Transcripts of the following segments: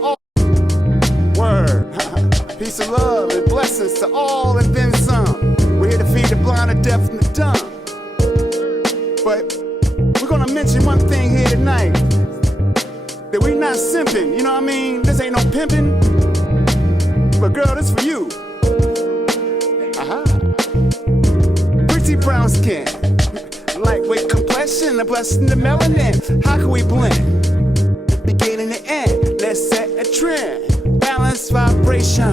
all. Word. Peace and love and blessings to all and then some. We're here to feed the blind, the deaf, and the dumb. But we're gonna mention one thing here tonight. That we not simping, you know what I mean? This ain't no pimping. But girl, this for you. Aha. Pretty brown skin. Lightweight complexion, a blessing to melanin. How can we blend? Beginning to end, let's set a trend. Balance vibration,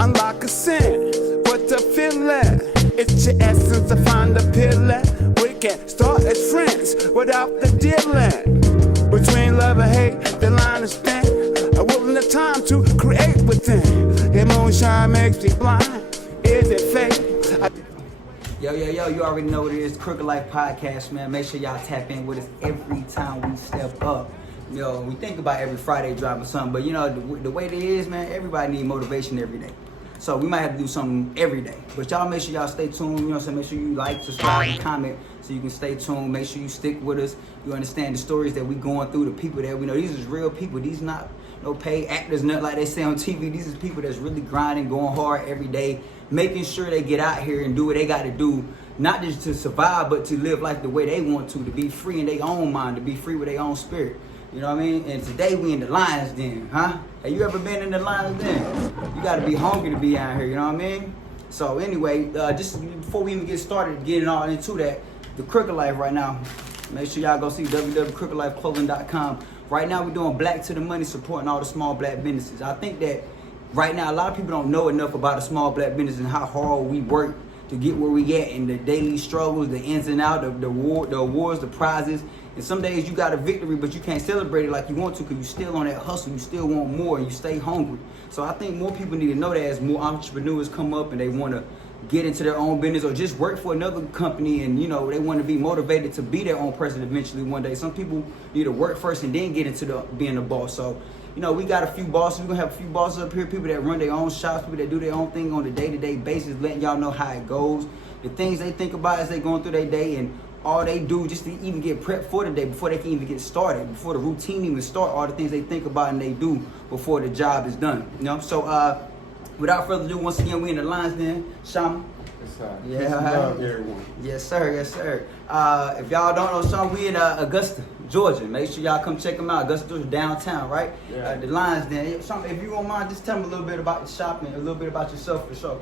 unlock a sin. What the feeling? It's your essence to find the pillar. We can start as friends without the dealing. Between love and hate, the line is thin. I'm willing the time to create within. Your moonshine makes me blind. Is it fake? Yo, you already know what it is, Crooked Life Podcast, man. Make sure y'all tap in with us every time we step up. You know, we think about every Friday drop or something, but you know, the way it is, man, everybody need motivation every day. So we might have to do something every day. But y'all make sure y'all stay tuned, you know what I'm saying? Make sure you like, subscribe, and comment so you can stay tuned. Make sure you stick with us. You understand the stories that we going through, the people that we know. These is real people. These not no paid actors, nothing like they say on TV. These is people that's really grinding, going hard every day, making sure they get out here and do what they got to do, not just to survive, but to live life the way they want to be free in their own mind, to be free with their own spirit. You know what I mean? And today we in the Lions Den, huh? Have you ever been in the Lions Den? You got to be hungry to be out here, you know what I mean? So anyway, just before we even get started, getting all into that, the Crooked Life right now, make sure y'all go see www.crookedlifeclothing.com. Right now we're doing Black to the Money, supporting all the small black businesses. I think that right now a lot of people don't know enough about the small black business and how hard we work to get where we at, and the daily struggles, the ins and outs, the awards, the prizes. And some days you got a victory, but you can't celebrate it like you want to because you still on that hustle. You still want more and you stay hungry. So I think more people need to know that as more entrepreneurs come up and they want to get into their own business or just work for another company, and you know they want to be motivated to be their own person eventually one day. Some people need to work first and then get into being a boss. So you know, we got a few bosses. We're going to have a few bosses up here, people that run their own shops, people that do their own thing on a day-to-day basis, letting y'all know how it goes, the things they think about as they going through their day, and all they do just to even get prepped for the day before they can even get started, before the routine even start, all the things they think about and they do before the job is done. You know, so without further ado, once again, we in the Lions Den. Shama. Yes, love everyone. Yes, sir. Yes, sir. If y'all don't know, Sean, we in Augusta, Georgia. Make sure y'all come check them out. Augusta, Georgia, downtown, right? Yeah. The Lions Den. Sean, if you don't mind, just tell me a little bit about the shop and a little bit about yourself for sure.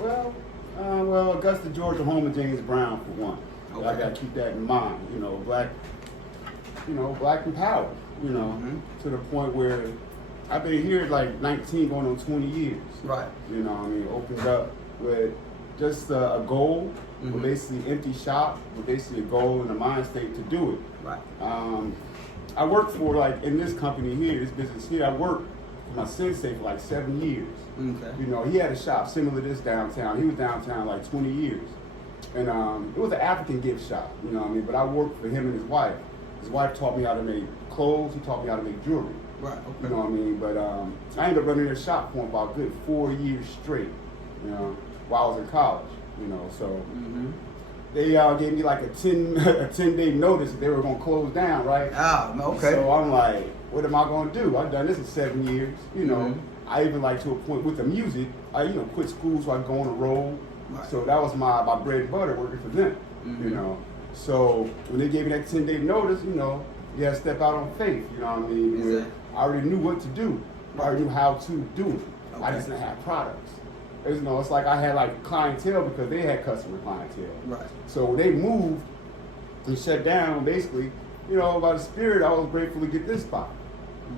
Well, Augusta, Georgia, home of James Brown for one. Okay. I gotta keep that in mind. You know, black empowered. You know, to the point where I've been here like 19, going on 20 years. Right. You know, I mean, opened up with just a goal, with basically empty shop, with basically a goal and a mind state to do it. Right. I worked for, like, in this company here, this business here, I worked with my sensei for like 7 years. Okay. You know, he had a shop similar to this downtown. He was downtown like 20 years. And it was an African gift shop, you know what I mean? But I worked for him and his wife. His wife taught me how to make clothes, he taught me how to make jewelry. Right, okay. You know what I mean? But I ended up running their shop for about a good 4 years straight, you know, while I was in college, you know, so they gave me like a 10-day notice that they were gonna close down, right? Ah, okay. So I'm like, what am I gonna do? I've done this in 7 years, you know. I even like to a point with the music, I quit school so I could go on the road. Right. So that was my bread and butter working for them, you know. So when they gave me that 10-day notice, you know, you had to step out on faith, you know what I mean? Exactly. I already knew what to do. I already knew how to do it. Okay. I just didn't have products. You know, it's like I had like clientele because they had customer clientele. Right. So when they moved and shut down, basically, you know, by the spirit, I was grateful to get this spot.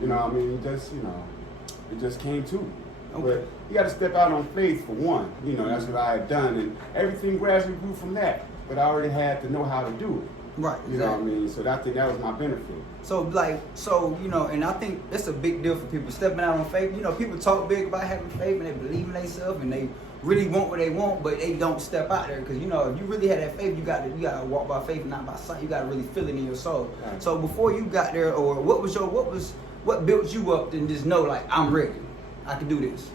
You know what I mean? It just came to me. Okay. But you got to step out on faith for one. You know, that's what I had done, and everything gradually grew from that. But I already had to know how to do it. Right. You know what I mean? So I think that was my benefit. So you know, and I think that's a big deal for people, stepping out on faith. You know, people talk big about having faith and they believe in themselves and they really want what they want, but they don't step out there because, you know, if you really had that faith, you got to walk by faith, not by sight. You got to really feel it in your soul. Right. So before you got there, or what built you up to just know, like, I'm ready, I can do this?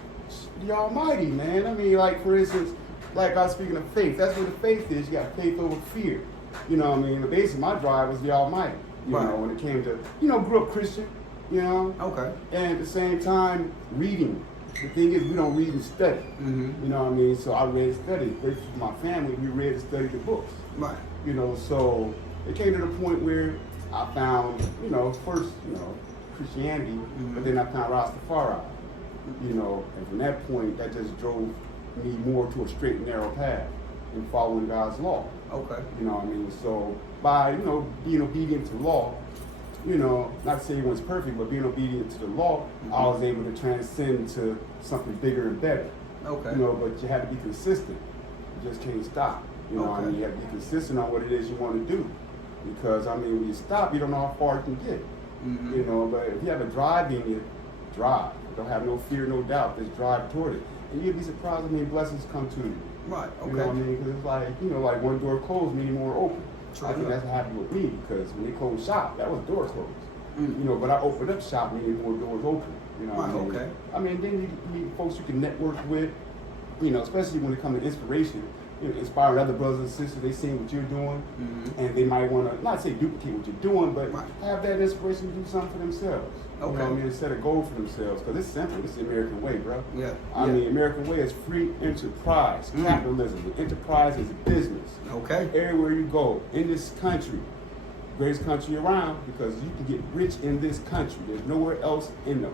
The Almighty, man. I mean, like, for instance, like I was speaking of faith, that's where the faith is. You got faith over fear. You know what I mean? But basically, my drive was the Almighty. You know, when it came to, grew up Christian, you know? Okay. And at the same time, reading. The thing is, we don't read and study. Mm-hmm. You know what I mean? So I read and studied. For my family, we read and studied the books. Right. You know, so it came to the point where I found, first, Christianity, but then I found Rastafari. You know, and from that point, that just drove me more to a straight and narrow path in following God's law. Okay. You know what I mean? So by, being obedient to law, not to say everyone's perfect, but being obedient to the law, I was able to transcend to something bigger and better. Okay. But you have to be consistent. You just can't stop. You know what I mean? You have to be consistent on what it is you want to do. Because, when you stop, you don't know how far you can get. Mm-hmm. But if you have a drive in you, drive. Don't have no fear, no doubt. Just drive toward it. And you'll be surprised how many blessings come to you. Right, okay. You know what I mean? Because it's like, one door closed, many more open. True I think enough. that's happened with me because when they closed shop, that was door closed. Mm. But I opened up shop, many more doors open. You know what I Right, mean? okay. Then you meet folks you can network with, especially when it comes to inspiration. Inspiring other brothers and sisters, they see what you're doing, and they might want to, not say duplicate what you're doing, but have that inspiration to do something for themselves. Okay. You know what I mean? Instead of goal for themselves, because it's simple. It's the American way, bro. Yeah. American way is free enterprise, capitalism. The enterprise is business. Okay. Everywhere you go in this country, greatest country around, because you can get rich in this country. There's nowhere else in the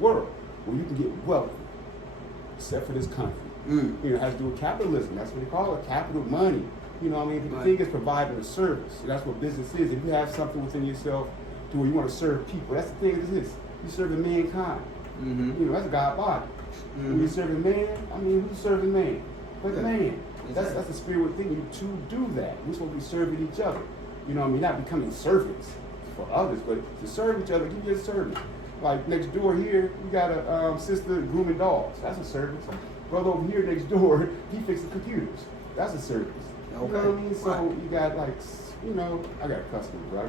world where you can get wealthy except for this country. It has to do with capitalism. That's what they call it, capital money. You know what I mean? The thing is providing a service. That's what business is. If you have something within yourself to where you want to serve people, that's the thing it is. You're serving mankind. That's God body. When you're serving man, who's serving man? But man. That's the spirit within you to do that. We're supposed to be serving each other. Not becoming servants for others, but to serve each other, give you a service. Like next door here, we got a sister grooming dogs. That's a service. Brother over here next door, he fixes computers. That's a service. Okay. You know what I mean? So you got I got a customer, bro.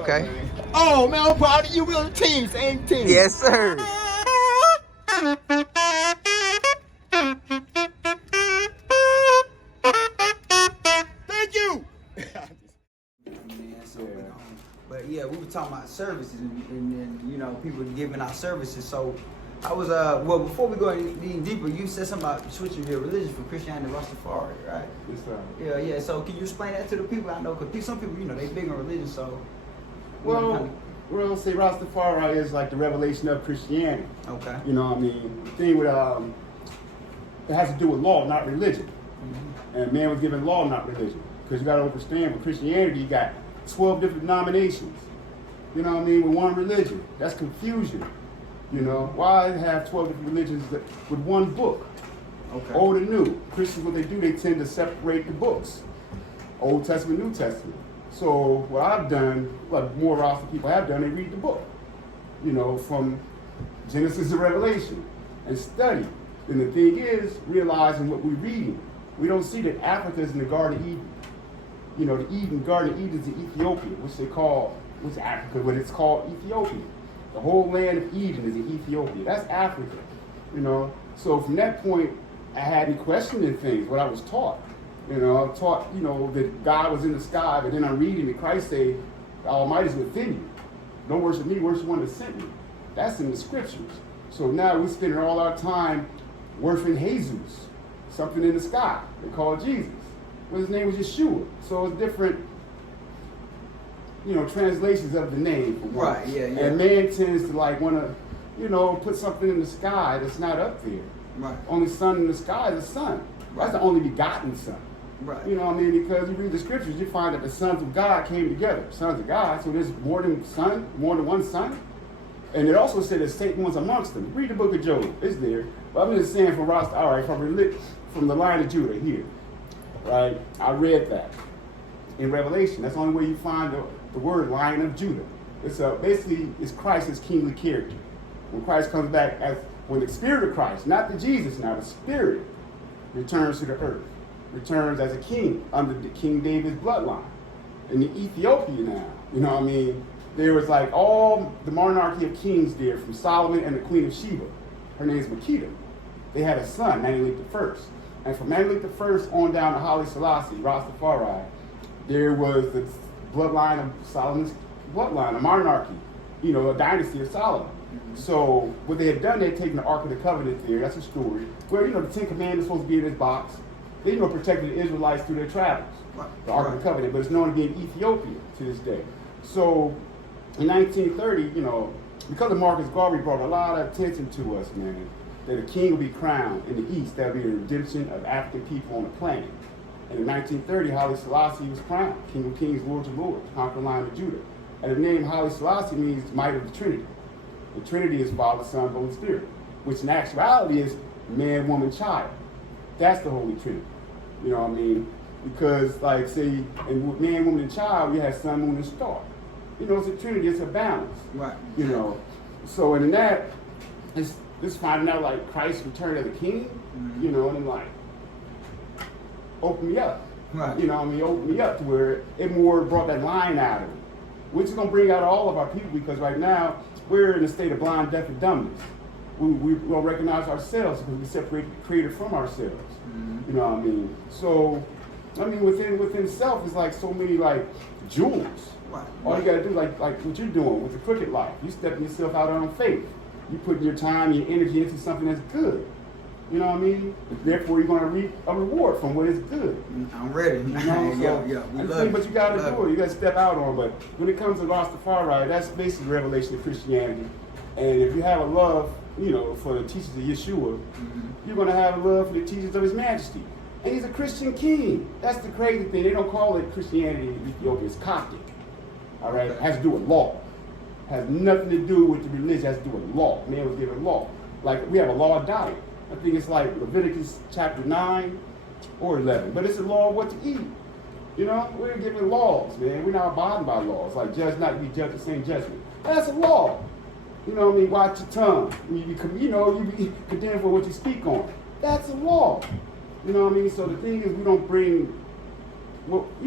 Okay. Oh man, I'm proud of you. We're on the team, same team. Yes, sir. Thank you. But yeah, we were talking about services and people giving out services. So I was before we go any deeper, you said something about switching your religion from Christianity to Rastafari, right? Yes, sir. Yeah. So can you explain that to the people? I know because some people, they big on religion, so. Well, we're gonna say Rastafari is like the revelation of Christianity. Okay. You know what I mean? The thing with it has to do with law, not religion. And man was given law, not religion. Because you gotta understand, with Christianity, you got 12 different denominations. You know what I mean? With one religion. That's confusion. Why have 12 different religions with one book? Okay. Old and new. Christians, what they do, they tend to separate the books. Old Testament, New Testament. So what I've done, what more Rasta people have done, they read the book. From Genesis to Revelation and study. And the thing is, realizing what we're reading. We don't see that Africa is in the Garden of Eden. The Garden of Eden is in Ethiopia, which Africa, but it's called Ethiopia. The whole land of Eden is in Ethiopia. That's Africa. So from that point, I hadn't questioned things, what I was taught. I was taught, that God was in the sky, but then I'm reading that Christ said, the Almighty is within you. Don't worship me, worship one that sent me. That's in the scriptures. So now we're spending all our time worshiping Jesus, something in the sky. They call it Jesus. But his name was Yeshua. So it's different, translations of the name. For right, yeah. And man tends to want to, put something in the sky that's not up there. Right. Only sun in the sky is the sun. That's the only begotten son. Right. You know what I mean? Because you read the scriptures, you find that the sons of God came together. Sons of God, so there's more than one son. And it also said that Satan was amongst them. Read the book of Job. It's there. But I'm just saying from the line of Judah here. Right? I read that. In Revelation, that's the only way you find the word Lion of Judah. It's basically it's Christ's kingly character. When Christ comes back, when the Spirit of Christ, not the Jesus now, the Spirit returns to the earth, returns as a king under the King David's bloodline. In the Ethiopia now, there was like all the monarchy of kings there from Solomon and the Queen of Sheba. Her name is Makeda. They had a son, Menelik I. And from Menelik I on down to Haile Selassie, Rastafari, there was the bloodline of Solomon's bloodline, a monarchy. a dynasty of Solomon. So what they had done, they had taken the Ark of the Covenant there, that's a story, where, the Ten Commandments supposed to be in this box. They, protected the Israelites through their travels, the Ark of the Covenant, but it's known to be in Ethiopia to this day. So in 1930, because of Marcus Garvey brought a lot of attention to us, man, that a king will be crowned in the East, that would be the redemption of African people on the planet. And in 1930, Haile Selassie was crowned, King of Kings, Lord of Lords, conquering Lion of Judah. And the name Haile Selassie means might of the Trinity. The Trinity is Father, Son, Holy Spirit, which in actuality is man, woman, child. That's the Holy Trinity. You know what I mean? Because, like, say, in man, woman, and child, you have sun, moon, and star. It's a Trinity, it's a balance. Right. So in that, it's finding out, like, Christ's return as a king, and I'm like, open me up. Right. Open me up to where it more brought that line out of it, which is going to bring out all of our people, because right now, we're in a state of blind, deaf, and dumbness. We don't recognize ourselves because we separate the Creator from ourselves. You know what I mean? So, within self is like so many like jewels. Right. All you gotta do, like what you're doing with the Crooked Life. You stepping yourself out on faith. You putting your time, your energy into something that's good. You know what I mean? Therefore, you're gonna reap a reward from what is good. I'm ready. But you gotta do it. You gotta step out on. But when it comes to Rastafari, that's basically the revelation of Christianity. And if you have a love, for the teachings of Yeshua, you're going to have a love for the teachings of His Majesty. And he's a Christian king. That's the crazy thing. They don't call it Christianity in Ethiopia. It's Coptic. All right? It has to do with law. It has nothing to do with the religion. It has to do with law. Man was given law. Like, we have a law of diet. I think it's like Leviticus chapter 9 or 11. But it's a law of what to eat. We're given laws, man. We're not abiding by laws. Like, judge not to be judged the same judgment. That's a law. Watch your tongue. You be condemned for what you speak on. That's a law. So the thing is, we don't bring,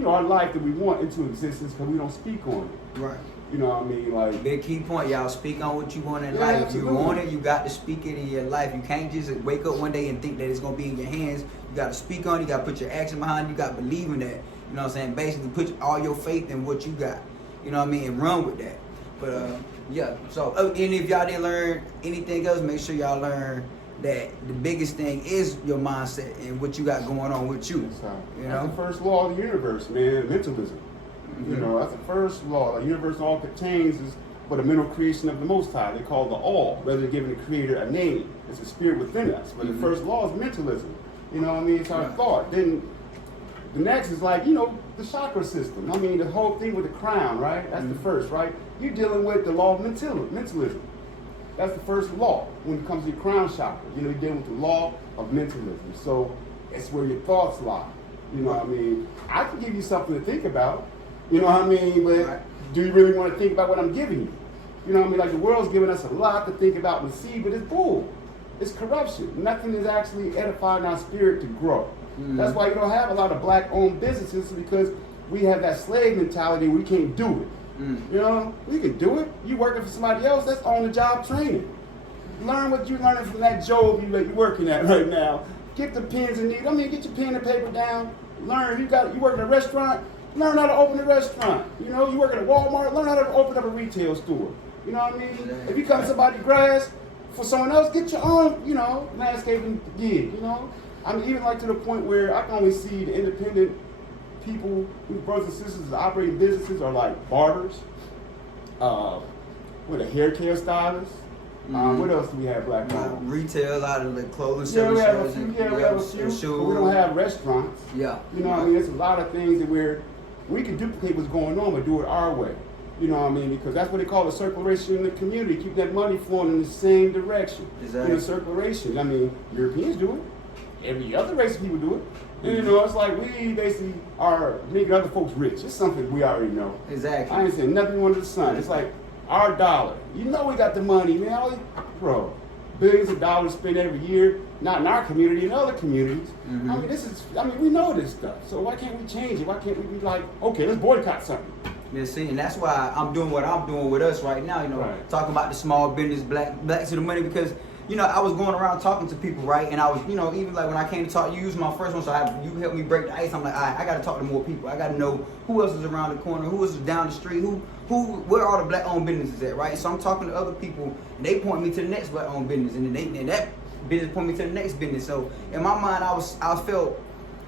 our life that we want into existence because we don't speak on it. Right. Like, big key point, y'all. Speak on what you want in Yeah, life. absolutely. If you want it, you got to speak it in your life. You can't just wake up one day and think that it's gonna be in your hands. You got to speak on it. You got to put your action behind it. You got to believe in that. You know what I'm saying? Basically, put all your faith in what you got. And run with that. But yeah. So, and if y'all didn't learn anything else, make sure y'all learn that the biggest thing is your mindset and what you got going on with you. That's the first law of the universe, man. Mentalism. That's the first law. The universe all contains is but a mental creation of the Most High. They call the all, rather than giving the Creator a name. It's a spirit within us. But the first law is mentalism. It's our thought. Then the next is like, the chakra system. The whole thing with the crown, right? That's the first, right? You're dealing with the law of mentalism. That's the first law when it comes to your crown chakra. You're dealing with the law of mentalism. So it's where your thoughts lie. I can give you something to think about. But do you really want to think about what I'm giving you? Like the world's giving us a lot to think about and see, but it's bull. It's corruption. Nothing is actually edifying our spirit to grow. That's why you don't have a lot of black-owned businesses, because we have that slave mentality. We can't do it. We can do it. You working for somebody else, that's on-the-job training. Learn what you're learning from that job you're working at right now. Get the pens and needles. Get your pen and paper down. Learn. You work in a restaurant, learn how to open a restaurant. You work at a Walmart, learn how to open up a retail store. If you cut somebody grass for someone else, get your own, landscaping gig, even like to the point where I can only see the independent people whose brothers and sisters operating businesses are like barbers, with a hair care stylist. What else do we have black people? Retail, a lot of the clothing Yeah, we have a stores few. and Yeah, we have a few. shoes. But we don't have restaurants. Yeah. There's a lot of things that we can duplicate what's going on, but do it our way. Because that's what they call a circulation in the community. Keep that money flowing in the same direction. Exactly. Circulation. Europeans do it. Every other race of people do it. And, it's like we basically are making other folks rich. It's something we already know. Exactly. I ain't saying nothing under the sun. It's like our dollar. We got the money, man. Bro, billions of dollars spent every year, not in our community, in other communities. We know this stuff. So why can't we change it? Why can't we be like, okay, let's boycott something? And that's why I'm doing what I'm doing with us right now, Right. Talking about the small business, black to the money, because I was going around talking to people, right? And I was, even like when I came to talk, you was my first one, so you helped me break the ice. I'm like, all right, I got to talk to more people. I got to know who else is around the corner, who else is down the street, who where are the black-owned businesses at, right? So I'm talking to other people, and they point me to the next black-owned business, and that business point me to the next business. So in my mind, I felt,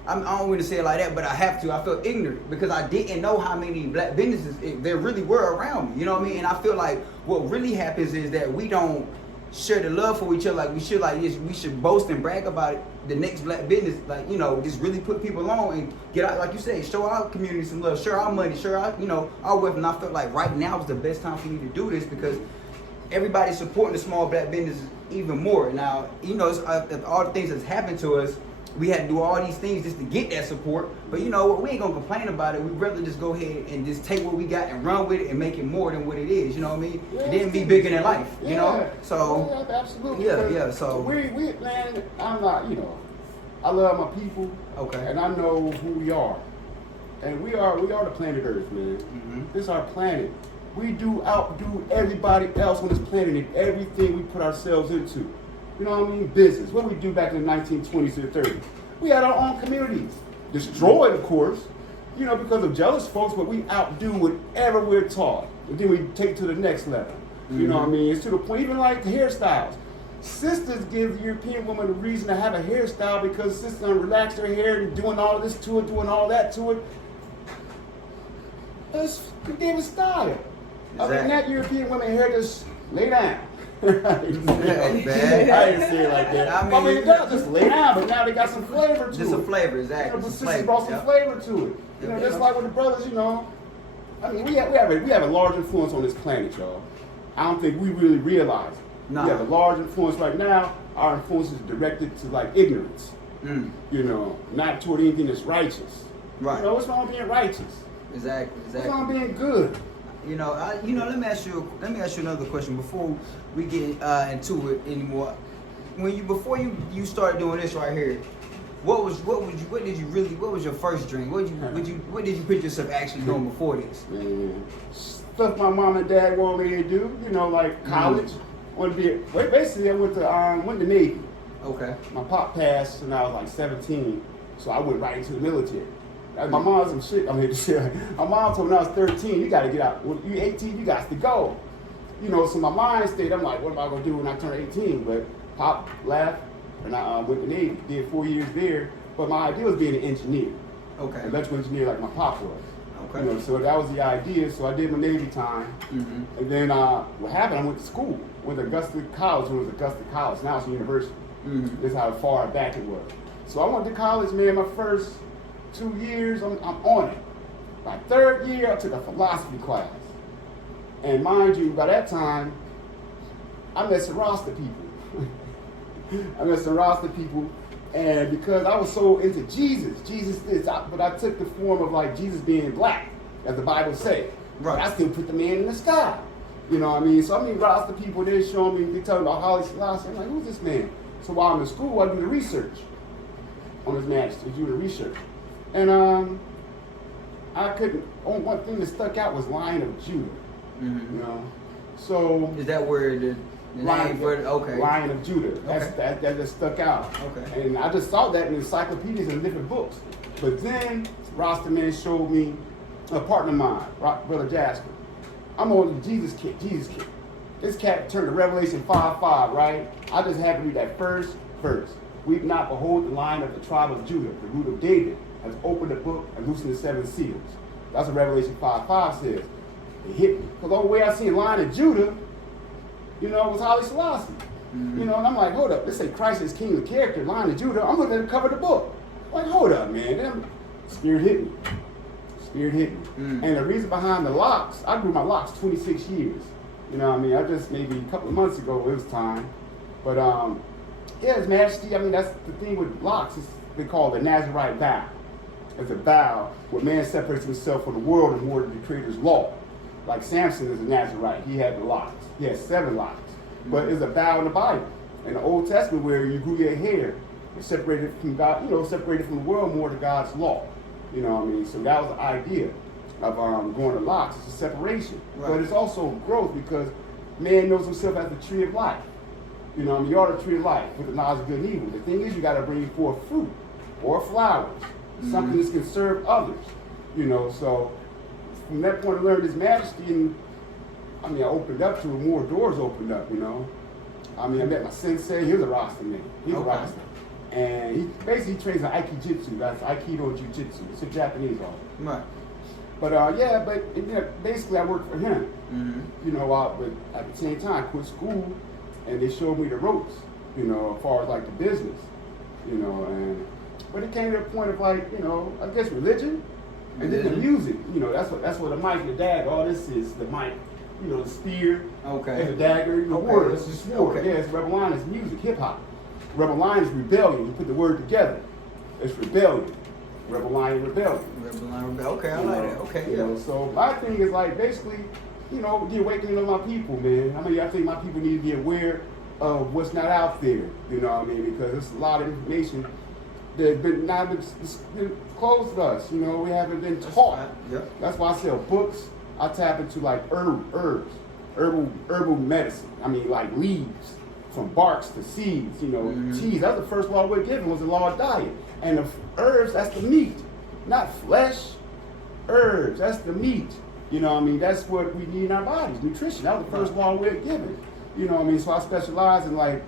I don't want to say it like that, but I have to. I felt ignorant because I didn't know how many black businesses there really were around me. You know what I mean? And I feel like what really happens is that we don't share the love for each other like we should. Like we should boast and brag about it. The next black business, like, you know, just really put people on and get out, like you say, show our community some love, share our money, share our, you know, our wealth. And I felt like right now is the best time for me to do this because everybody's supporting the small black businesses even more. Now, you know, all the things that's happened to us, we had to do all these things just to get that support. But you know what? We ain't gonna complain about it. We'd rather just go ahead and just take what we got and run with it and make it more than what it is. You know what I mean? Yeah, and then be bigger than life. Yeah. You know? So yeah, absolutely. Yeah. So we man, I'm not. You know, I love my people. Okay. And I know who we are. And we are the planet Earth, man. Mm-hmm. This is our planet. We outdo everybody else on this planet in everything we put ourselves into. You know what I mean? Business. What did we do back in the 1920s to the 30s? We had our own communities. Destroyed, of course, you know, because of jealous folks, but we outdo whatever we're taught. And then we take it to the next level. Mm-hmm. You know what I mean? It's to the point, even like hairstyles. Sisters give the European woman a reason to have a hairstyle because sisters relax their hair and doing all this to it, doing all that to it. We gave it style. Exactly. Other than that, European women hair just lay down. I didn't bad. say it like that. I mean, it does just lay down, but now they got some flavor to it. Just some flavor, exactly. You know, the sisters brought some flavor to it. You know, just like with the brothers, you know. I mean, we have a large influence on this planet, y'all. I don't think we really realize it. Nah. We have a large influence right now. Our influence is directed to like ignorance. You know, not toward anything that's righteous. Right. You know, what's wrong with being righteous? Exactly. What's wrong with being good? You know, let me ask you another question before we get into it anymore. Before you started doing this right here, what was your first dream? What did you picture yourself actually doing before this? Man, stuff my mom and dad wanted me to do. You know, like college. Basically, I went to Navy. Okay. My pop passed when I was like 17, so I went right into the military. My mom some shit. I mean, my mom told me when I was 13, you got to get out. When you 18, you got to go. You know, so my mind stayed. I'm like, what am I gonna do when I turn 18? But pop left, and I went to Navy. Did 4 years there. But my idea was being an engineer. Okay. An electrical engineer like my pop was. Okay. You know, so that was the idea. So I did my Navy time. Mm-hmm. And then what happened? I went to school. Went to Augusta College. When it was Augusta College. Now it's a university. Mm-hmm. This is how far back it was. So I went to college, man. My first 2 years, I'm on it. My third year, I took a philosophy class. And mind you, by that time, I met some Rasta people. And because I was so into Jesus is, but I took the form of like Jesus being black, as the Bible says. Right. I still put the man in the sky. You know what I mean? So I mean, Rasta people, they showing me, they telling me about Haile Selassie. I'm like, who's this man? So while I'm in school, I do the research on his majesty, do the research. And I couldn't, one thing that stuck out was Lion of Judah. Mm-hmm. You know? So is that where the name for it? Okay. Lion of Judah. Okay. That just stuck out. Okay. And I just saw that in encyclopedias and different books. But then Rasta man showed me a partner of mine, Brother Jasper. I'm on the Jesus kid. This cat turned to Revelation 5:5, right? I just had to read that first verse. Weep not, behold, the Lion of the tribe of Judah, the root of David, has opened the book and loosened the 7 seals. That's what Revelation 5:5 says. It hit me. Because the only way I seen Lion of Judah, you know, was Haile Selassie. Mm-hmm. You know, and I'm like, hold up, let's say Christ is king of character, Lion of Judah. I'm looking at the cover of the book. Like, hold up, man. Then Spirit hit me. Mm. And the reason behind the locks, I grew my locks 26 years. You know what I mean? I just, maybe a couple of months ago, it was time. But, yeah, His Majesty, I mean, that's the thing with locks. They call the Nazarite vow. It's a vow where man separates himself from the world in order to the Creator's law. Like Samson is a Nazarite. He had the locks. He had 7 locks. But it's a vow in the Bible. In the Old Testament where you grew your hair, you're separated from God, you know, separated from the world more to God's law. You know what I mean? So that was the idea of going to locks. It's a separation. Right. But it's also growth because man knows himself as the tree of life. You know what I mean? You are the tree of life with the knowledge of good and evil. The thing is, you got to bring forth fruit or flowers, something that can serve others. You know, so from that point I learned his majesty, and I mean I opened up to it, more doors opened up, you know. I mean I met my sensei, he was a Rasta man. He's a Rasta. And he basically trains in Aikido, that's Aikido Jiu-Jitsu. It's a Japanese art. Right. But basically I worked for him. You know, but at the same time I quit school and they showed me the ropes, you know, as far as like the business, you know, but it came to a point of like, you know, I guess religion and then the music, you know, that's what the mic and the dagger, all this is, the mic, you know, the spear and the dagger, the word, it's just sword. Yeah, it's Rebel Line, it's music, hip hop. Rebel Line is rebellion, you put the word together, it's rebellion. Rebel Line rebellion. Rebel Line rebellion, okay, I like that, okay, you know, so my thing is like basically, you know, the awakening of my people, man. I mean, I think my people need to be aware of what's not out there, you know what I mean? Because there's a lot of information that's been closed to us, you know, we haven't been taught. That's why I sell books. I tap into like herbal medicine. I mean, like leaves, from barks to seeds, you know, teas. That's the first law we're given, was the law of diet. And the herbs, that's the meat, not flesh. Herbs, that's the meat. You know what I mean? That's what we need in our bodies, nutrition. That was the first law we're given. You know what I mean? So I specialize in like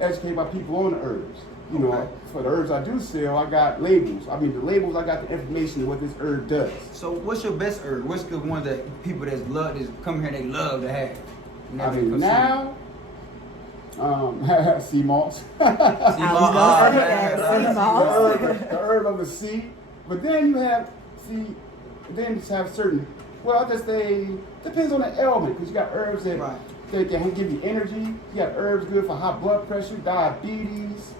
educate my people on the herbs. You know, for the herbs I do sell, I got labels. I mean, the labels, I got the information of what this herb does. So what's your best herb? What's the one that people that come here, they love to have? I mean, now, sea moss. The herb of the sea. But then you have, certain, well, depends on the ailment, because you got herbs that they can give you energy. You got herbs good for high blood pressure, diabetes,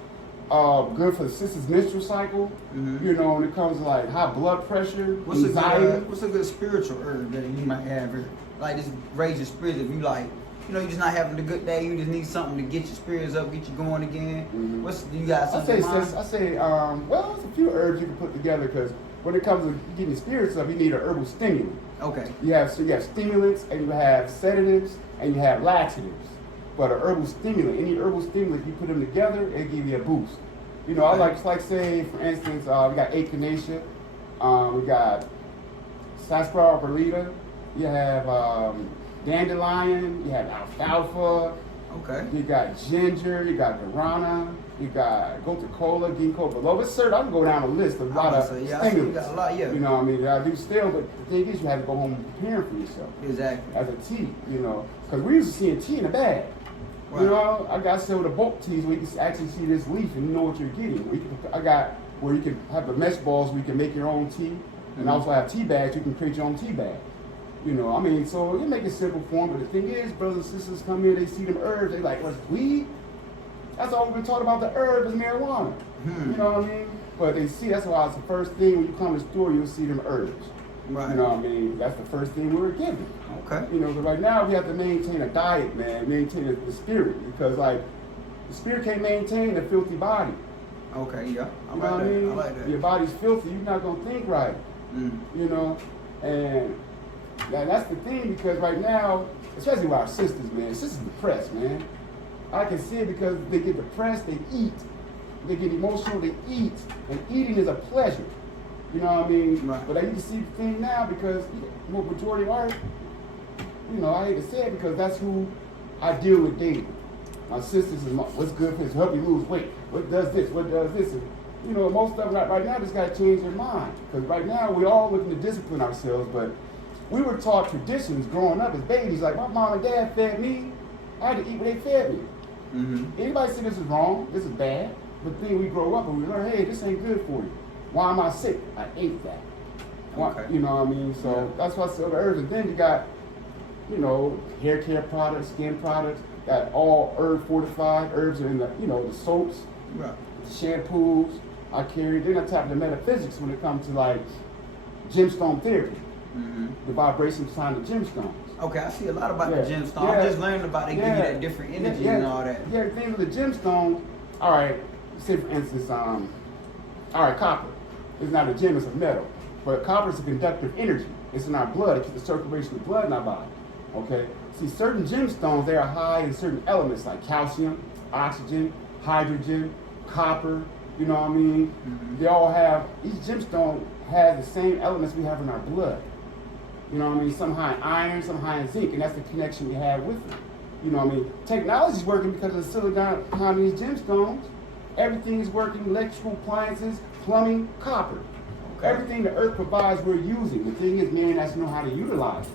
good for the sister's menstrual cycle. You know, when it comes to like high blood pressure, anxiety. What's a good spiritual herb that you might have here? Like this raise your spirits if you like, you know, you're just not having a good day, you just need something to get your spirits up, get you going again. You got something in mind? I say, well, there's a few herbs you can put together, because when it comes to getting your spirits up, you need an herbal stimulant. Okay. You have stimulants, and you have sedatives, and you have laxatives. But an herbal stimulant, any herbal stimulant, you put them together, it give you a boost. You know, I like say, for instance, we got echinacea, we got sarsaparilla burlita, you have dandelion, you have alfalfa, you got ginger, you got guarana, you got gotu kola, ginkgo biloba. Sir, I can go down a list of a lot of stimulants. You got a lot, You know what I mean? I do still, but the thing is, you have to go home and prepare for yourself. Exactly. As a tea, you know, because we used to see tea in a bag. Right. You know, I got some of the bulk teas where you can actually see this leaf and you know what you're getting. I got where you can have the mesh balls where you can make your own tea, and also have tea bags. You can create your own tea bag. You know, I mean, so you make it simple for them. But the thing is, brothers and sisters come here, they see them herbs, they like, what's weed? That's all we've been talking about. The herb is marijuana. You know what I mean? But they see, that's why it's the first thing when you come to the store, you'll see them herbs. Right. You know what I mean? That's the first thing we were given. Okay. You know, but right now we have to maintain a diet, man, maintain the spirit, because like the spirit can't maintain the filthy body. Okay, yeah. I like that. Your body's filthy, you're not gonna think right. You know, and that's the thing, because right now, especially with our sisters, man, sisters depressed, man. I can see it because they get depressed, they eat. They get emotional, they eat. And eating is a pleasure. You know what I mean? Right. But I need to see the thing now, because majority of art, you know, I hate to say it, because that's who I deal with daily. My sisters is what's good for this, help you lose weight. What does this? What does this? And, you know, most of them right now just got to change their mind. Because right now we're all looking to discipline ourselves, but we were taught traditions growing up as babies. Like my mom and dad fed me, I had to eat what they fed me. Anybody say this is wrong, this is bad, but then we grow up and we learn, hey, this ain't good for you. Why am I sick? I ate that. You know what I mean? So that's why I sell the herbs. And then you got, you know, hair care products, skin products, got all herb fortified. Herbs are in the, you know, the soaps, the shampoos. I carry, then I tap into metaphysics when it comes to like gemstone therapy. The vibrations behind the gemstones. Okay, I see a lot about the gemstone. I'm just learning about it, give you that different energy and all that. Yeah, the thing with the gemstones, all right, say for instance, all right, copper. It's not a gem, it's a metal. But copper is a conductor of energy. It's in our blood. It keeps the circulation of blood in our body. Okay? See, certain gemstones, they are high in certain elements like calcium, oxygen, hydrogen, copper, you know what I mean? They all have, each gemstone has the same elements we have in our blood. You know what I mean? Some high in iron, some high in zinc, and that's the connection you have with them. You know what I mean? Technology's working because of the silicon behind these gemstones. Everything is working, electrical appliances, plumbing, copper. Okay. Everything the earth provides, we're using. The thing is, man has to know how to utilize it.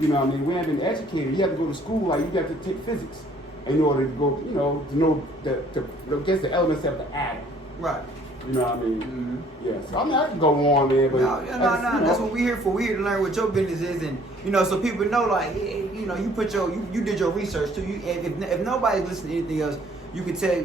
You know what I mean? We haven't been educated. You have to go to school, like you have to take physics in order to go, you know, to know the elements of the atom. Right. You know what I mean? Yeah. So I mean, I can go on, man, but No. That's what we're here for. We're here to learn what your business is, and you know, so people know, like, you know, you put you did your research too. If nobody's listening to anything else, you can tell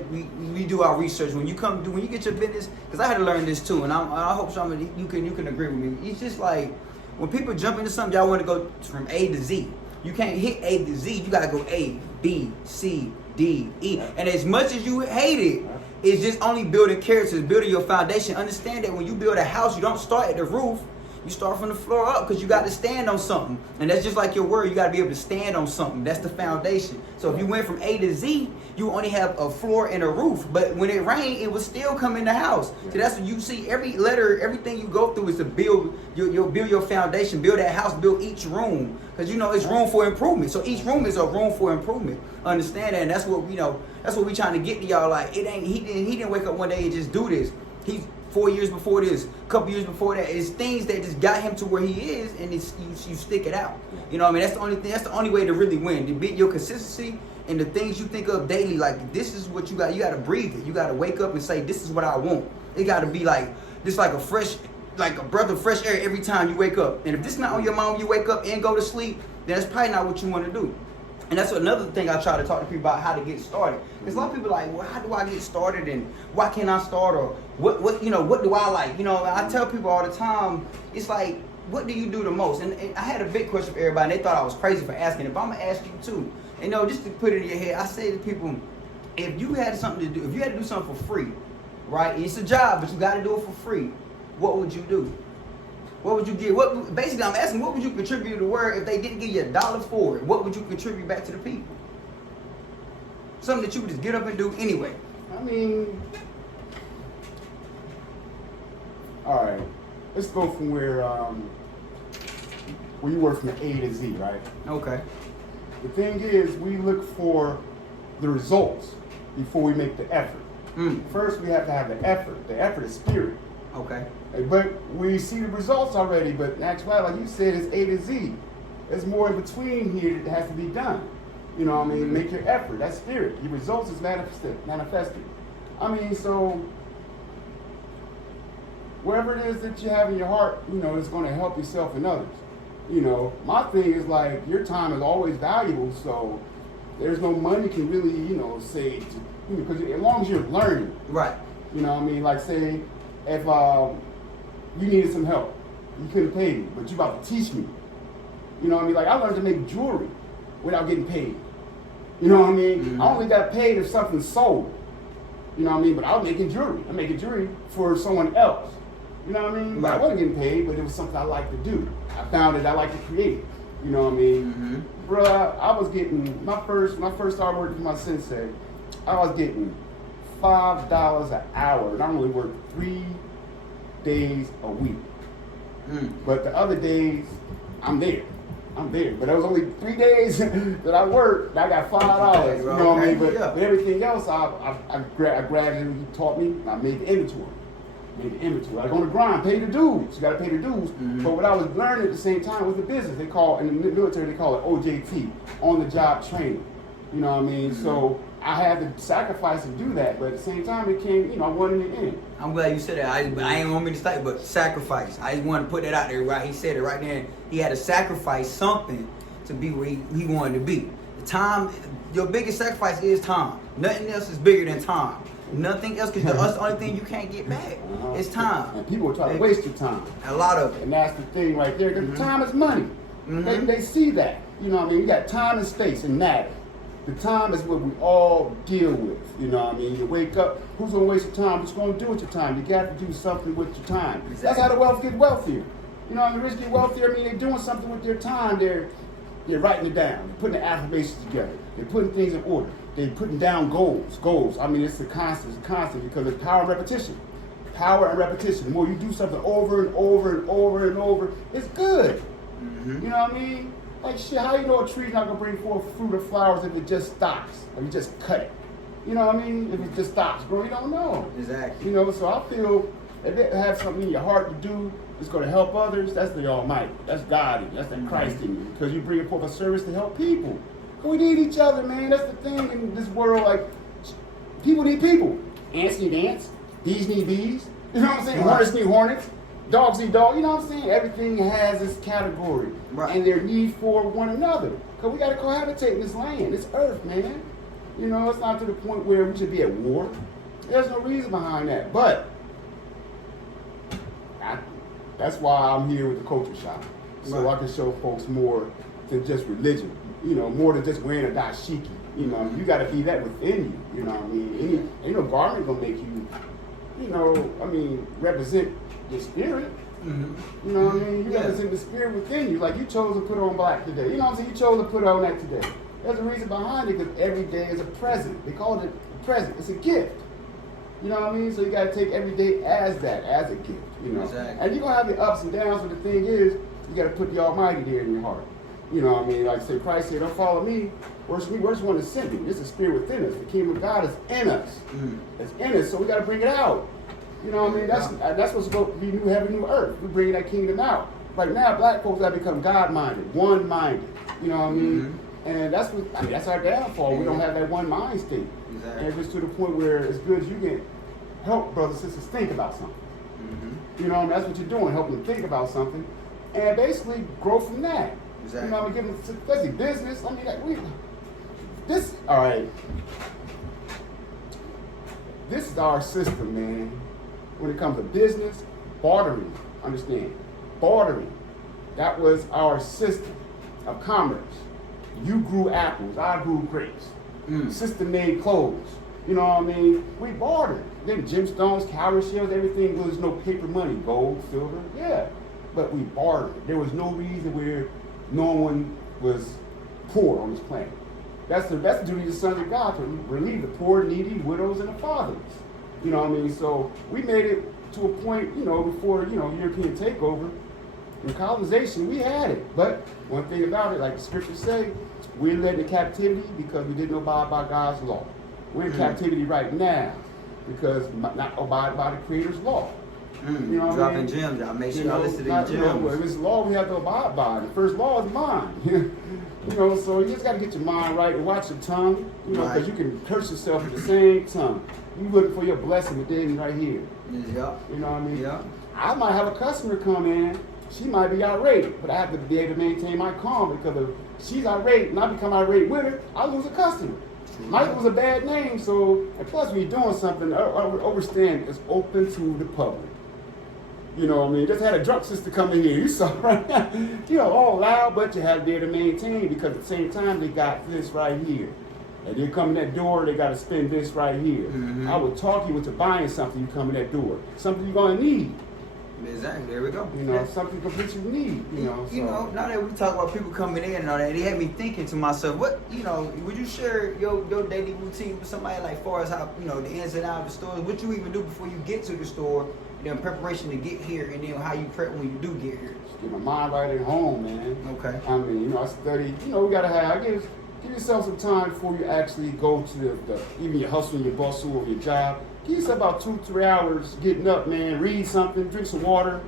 we do our research when you get your business. Because I had to learn this too, and I hope somebody you can agree with me. It's just like when people jump into something, y'all want to go from A to Z. You can't hit A to Z. You gotta go A, B, C, D, E. And as much as you hate it, it's just only building characters, building your foundation. Understand that when you build a house, you don't start at the roof. You start from the floor up because you got to stand on something. And that's just like your word. You got to be able to stand on something. That's the foundation. So if you went from A to Z, you only have a floor and a roof. But when it rained, it would still come in the house. So that's what you see. Every letter, everything you go through is to build. You'll build your foundation, build that house, build each room. Because you know it's room for improvement. So each room is a room for improvement. Understand that? And that's what that's what we trying to get to y'all. Like he didn't wake up one day and just do this. He's 4 years before this, a couple years before that. It's things that just got him to where he is, and it's you stick it out. You know what I mean? That's the only thing. That's the only way to really win. To beat your consistency and the things you think of daily. Like this is what you got. You got to breathe it. You got to wake up and say, "This is what I want." It got to be like this, like a breath of fresh air every time you wake up. And if this not on your mind when you wake up and go to sleep, then that's probably not what you want to do. And that's another thing I try to talk to people about, how to get started. Because a lot of people are like, well, how do I get started, and why can't I start, or what do I like? You know, I tell people all the time, it's like, what do you do the most? And I had a big question for everybody, and they thought I was crazy for asking it, but I'm gonna ask you too. And just to put it in your head, I say to people, if you had something to do, if you had to do something for free, right? It's a job, but you got to do it for free. What would you do? What would you give? Basically, I'm asking, what would you contribute to the world if they didn't give you $1 for it? What would you contribute back to the people? Something that you would just get up and do anyway. I mean, all right. Let's go from where you work from A to Z, right? Okay. The thing is, we look for the results before we make the effort. First, we have to have the effort. The effort is spirit. Okay. But we see the results already, but in actuality, like you said, it's A to Z. There's more in between here that has to be done. You know what I mean? Make your effort. That's spirit. Your results is manifested. I mean, so whatever it is that you have in your heart, it's going to help yourself and others. My thing is like, your time is always valuable, so there's no money can really, say, because as long as you're learning. Right. You know what I mean? Like, say, if you needed some help, you couldn't pay me, but you about to teach me. You know what I mean? Like, I learned to make jewelry without getting paid. You know what I mean? Mm-hmm. I only got paid if something sold. You know what I mean? But I was making jewelry. I'm making jewelry for someone else. You know what I mean? Right. I wasn't getting paid, but it was something I like to do. I found that I like to create. You know what I mean? Mm-hmm. Bro, I was getting, when I first started working for my sensei, I was getting $5 an hour, and I only worked 3 days a week. But the other days, I'm there. But it was only 3 days that I worked, and I got $5. You know what I mean? But everything else, I grabbed it, he taught me, and I made the inventory. Like on the grind, pay the dues. You got to pay the dues. Mm-hmm. But what I was learning at the same time was the business. They call, in the military, they call it OJT, on the job training. You know what I mean? Mm-hmm. So I had to sacrifice and do that, but at the same time, it came, I wanted it in. I'm glad you said that. I ain't want me to say, but sacrifice. I just want to put that out there, right? He said it right there. He had to sacrifice something to be where he wanted to be. The time, your biggest sacrifice is time. Nothing else is bigger than time. Nothing else, because that's the only thing you can't get back. It's time. And people try to waste your time. A lot of it. And that's the thing right there, because time is money. Mm-hmm. They see that. You know what I mean? You got time and space and matter. The time is what we all deal with. You know what I mean? You wake up, who's going to waste your time? What's going to do with your time? You got to do something with your time. Exactly. That's how the wealth get wealthier. You know, the rich get wealthier. I mean, they're doing something with their time. They're writing it down. They're putting the affirmations together. They're putting things in order. They're putting down goals. I mean, it's a constant because it's power and repetition. Power and repetition. The more you do something over and over and over and over, it's good. You know what I mean? Like shit, how you know a tree's not gonna bring forth fruit or flowers if it just stops? If you just cut it? You know what I mean? If it just stops growing, you don't know. Exactly. You know, so I feel if it have something in your heart to do, it's gonna help others, that's the Almighty. That's God in you. That's the Christ in you. Because you bring forth a service to help people. We need each other, man. That's the thing in this world. Like, people need people. Ants need ants. Bees need bees. You know what I'm saying? Hornets need hornets. Dogs need dogs. You know what I'm saying? Everything has its category. Right. And their need for one another. Because we got to cohabitate in this land, this earth, man. You know, it's not to the point where we should be at war. There's no reason behind that. But that's why I'm here with the culture shop. So I can show folks more than just religion. You know, more than just wearing a dashiki. You know, you got to be that within you. You know what I mean? Ain't no garment gonna make you, you know, I mean, represent the spirit. You know what I mean? You represent the spirit within you. Like you chose to put on black today. You know what I'm saying? You chose to put on that today. There's a reason behind it because every day is a present. They call it a present. It's a gift. You know what I mean? So you got to take every day as that, as a gift. You know, exactly. And you're gonna have the ups and downs. But the thing is, you got to put the Almighty there in your heart. You know what I mean? Like say Christ said, don't follow me, worship me, worship one that sent me. This is the spirit within us. The kingdom of God is in us. It's in us, so we got to bring it out. You know what I mean? That's what's supposed to be new heaven, new earth. We're bringing that kingdom out. Like now, black folks have become God-minded, one-minded. You know what I mean? And that's what, I mean, that's our downfall. We don't have that one mind state. Exactly. And if it's to the point where it's good, you can help brothers and sisters think about something. You know, and that's what you're doing, helping them think about something, and basically grow from that. Exactly. You know, we give them, especially business. I mean, like all right. This is our system, man. When it comes to business, bartering. Understand? Bartering. That was our system of commerce. You grew apples, I grew grapes. Sister made clothes. You know what I mean? We bartered. Then gemstones, cowrie shells, everything was no paper money, gold, silver, yeah. But we bartered. There was no reason where no one was poor on this planet. That's the duty of the sons of God, to relieve the poor, needy, widows, and the fatherless. You know what I mean? So we made it to a point, you know, before, you know, European takeover and colonization, we had it. But one thing about it, like the scriptures say, we're led into captivity because we didn't abide by God's law. We're in captivity right now because not abide by the Creator's law. You know what Dropping I mean? gems, y'all. Make sure y'all listen to these gems. You know, if it's law, we have to abide by. The first law is mind. You know, so you just got to get your mind right and watch your tongue. You know, because you can curse yourself with the same tongue. You looking for your blessing within right here. Yeah. You know what I mean? Yeah. I might have a customer come in. She might be irate, but I have to be able to maintain my calm because if she's irate and I become irate with her, I lose a customer. Michael was a bad name, so, and plus when you're doing something, understand it's open to the public. You know what I mean? Just had a drunk sister come in here, you saw right now. You know, all loud, but you have to be able to maintain because at the same time they got this right here. And they come in that door, they got to spend this right here. I would talk you into buying something, you come in that door. Something you're going to need. Exactly. There we go. You know, something complete you need. You know, you know, now that we talk about people coming in and all that, it had me thinking to myself, what, you know, would you share your daily routine with somebody, like far as how, you know, the ins and outs of the stores, what you even do before you get to the store, you know, in preparation to get here, and then how you prep when you do get here? Just get my mind right at home, man. Okay. I mean, you know, I study, you know, we got to have, give yourself some time before you actually go to the even your hustle, your bustle, or your job. Give yourself about 2-3 hours getting up, man. Read something, drink some water,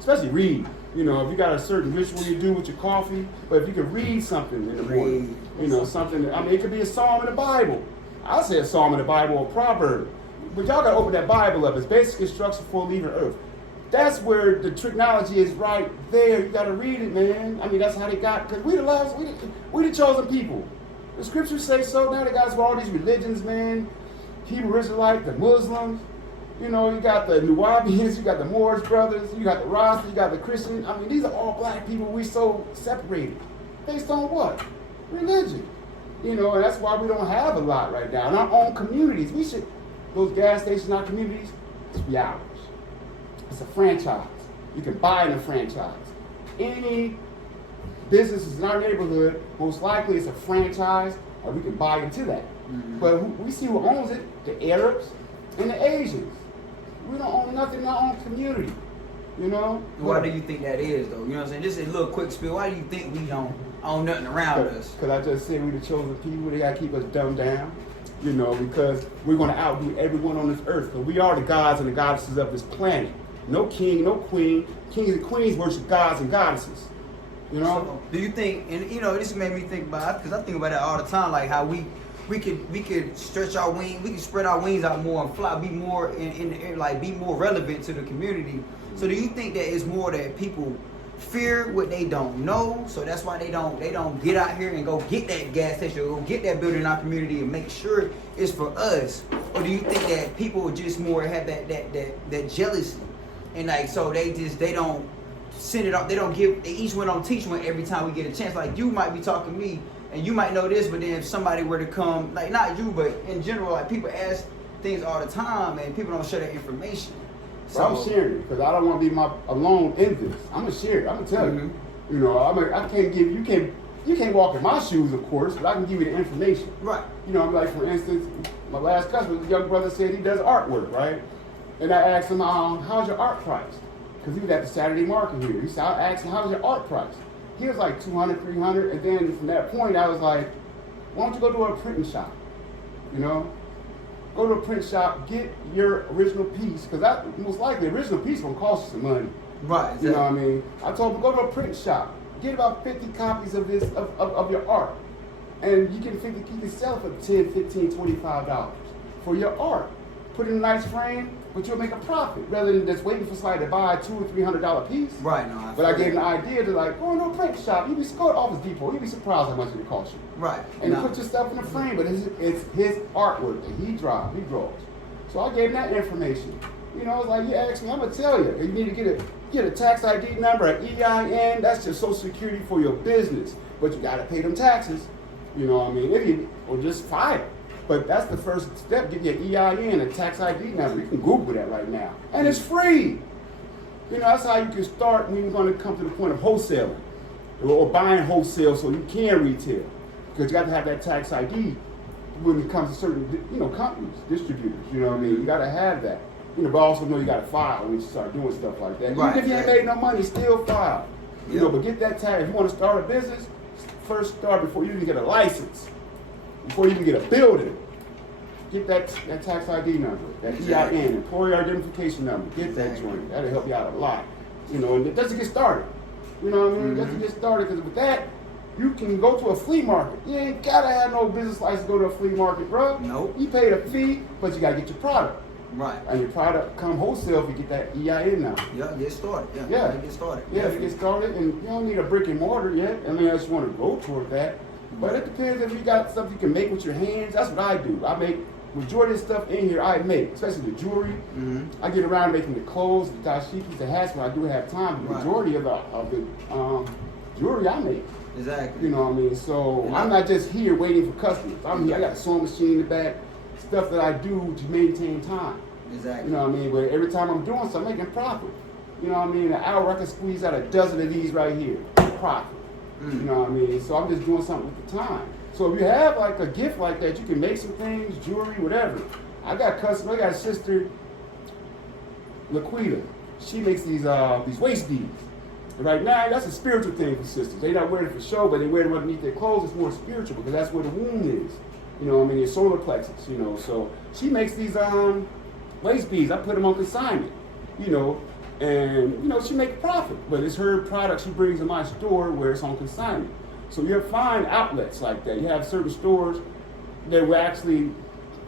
especially read. You know, if you got a certain ritual you do with your coffee, but if you can read something in the morning, you know, something, I mean, it could be a psalm in the Bible. I'll say a psalm in the Bible or a proverb. But y'all got to open that Bible up. It's basic instruction for leaving earth. That's where the technology is right there. You got to read it, man. I mean, that's how they got, because we the chosen people. The scriptures say so. Now they got us with all these religions, man. Hebrew Israelite, the Muslims, you know, you got the Nuwabians, you got the Moorish brothers, you got the Rasta, you got the Christians. I mean, these are all black people. We so separated. Based on what? Religion. You know, and that's why we don't have a lot right now. In our own communities, we should, those gas stations in our communities, it's be ours. It's a franchise. You can buy in a franchise. Any businesses in our neighborhood, most likely it's a franchise, or we can buy into that. But we see who owns it, the Arabs and the Asians. We don't own nothing in our own community. You know? Why do you think that is, though? You know what I'm saying? Just a little quick spiel. Why do you think we don't own nothing around us? Because I just said we the chosen people. They got to keep us dumbed down. You know, because we're going to outdo everyone on this earth. Because we are the gods and the goddesses of this planet. No king, no queen. Kings and queens worship gods and goddesses. You know? So, do you think, and you know, this made me think about, because I think about that all the time, like how we could stretch our wings, we could spread our wings out more and fly, be more in the air, like be more relevant to the community. So do you think that it's more that people fear what they don't know, so that's why they don't get out here and go get that gas station, or go get that building in our community and make sure it's for us? Or do you think that people just more have that jealousy, and like so they don't send it off, they each one don't teach one every time we get a chance? Like you might be talking to me and you might know this, but then if somebody were to come, like not you, but in general, like people ask things all the time and people don't share that information. So I'm sharing it because I don't want to be alone in this. I'm gonna share it. I'm gonna tell you. You know, I can't give you can't walk in my shoes, of course, but I can give you the information. Right. You know, like for instance, my last customer, the young brother said he does artwork, right? And I asked him, how's your art price? Because he was at the Saturday market here. He said, I asked him, how's your art price? He was like $200, $300, and then from that point, I was like, why don't you go to a printing shop? You know, go to a print shop, get your original piece, because that most likely the original piece gonna cost you some money. Right. Exactly. You know what I mean? I told him go to a print shop, get about 50 copies of this of your art, and you can sell it for $10, $15, $25 for your art. Put it in a nice frame, but you'll make a profit rather than just waiting for somebody to buy a $200 or $300 piece. Right. No. But I gave him the idea to like go to a print shop. Go to Office Depot. You'd be surprised how much it costs you. Right. And put your stuff in the frame, but it's his artwork that he draws. So I gave him that information. You know, I was like, you asked me, I'm gonna tell you. You need to get a tax ID number, an EIN. That's your Social Security for your business, but you gotta pay them taxes. You know what I mean? Or just file. But that's the first step. Get your EIN, a tax ID number. You can Google that right now, and it's free. You know, that's how you can start when you're going to come to the point of wholesaling or buying wholesale, so you can retail. Because you got to have that tax ID when it comes to certain, companies, distributors. You know what I mean? You got to have that. You know, but also know you got to file when you start doing stuff like that. Right. Even if you ain't made no money, still file. You know, but get that tax. If you want to start a business, first start before you even get a license. Before you even get a building, get that tax ID number, that EIN, employer identification number. Get that joint. That'll help you out a lot. You know, and just to get started. You know what I mean? Just to get started, because with that, you can go to a flea market. You ain't gotta have no business license to go to a flea market, bro. Nope. You pay the fee, but you gotta get your product. Right. And your product come wholesale if you get that EIN now. Yeah, get started. Yeah. Get started. Yeah, if you get started, and you don't need a brick and mortar yet. I mean, I just want to go toward that. But it depends if you got something you can make with your hands. That's what I do. I make majority of stuff in here. I make, especially the jewelry. I get around making the clothes, the dashikis, the hats when I do have time. The majority of the jewelry I make. Exactly. You know what I mean? So I'm not just here waiting for customers. I'm here. I got a sewing machine in the back. Stuff that I do to maintain time. Exactly. You know what I mean? But every time I'm doing something, I'm making profit. You know what I mean? An hour I can squeeze out a dozen of these right here. Profit. You know what I mean? So I'm just doing something with the time. So if you have like a gift like that, you can make some things, jewelry, whatever. I got customers. I got a sister, Laquita. She makes these waist beads. Right now, that's a spiritual thing for sisters. They not wearing it for show, but they wear them underneath their clothes. It's more spiritual because that's where the womb is. You know what I mean? Your solar plexus, you know. So she makes these waist beads. I put them on consignment, you know. And, you know, she makes a profit. But it's her product she brings in my store where it's on consignment. So you'll find outlets like that. You have certain stores that will actually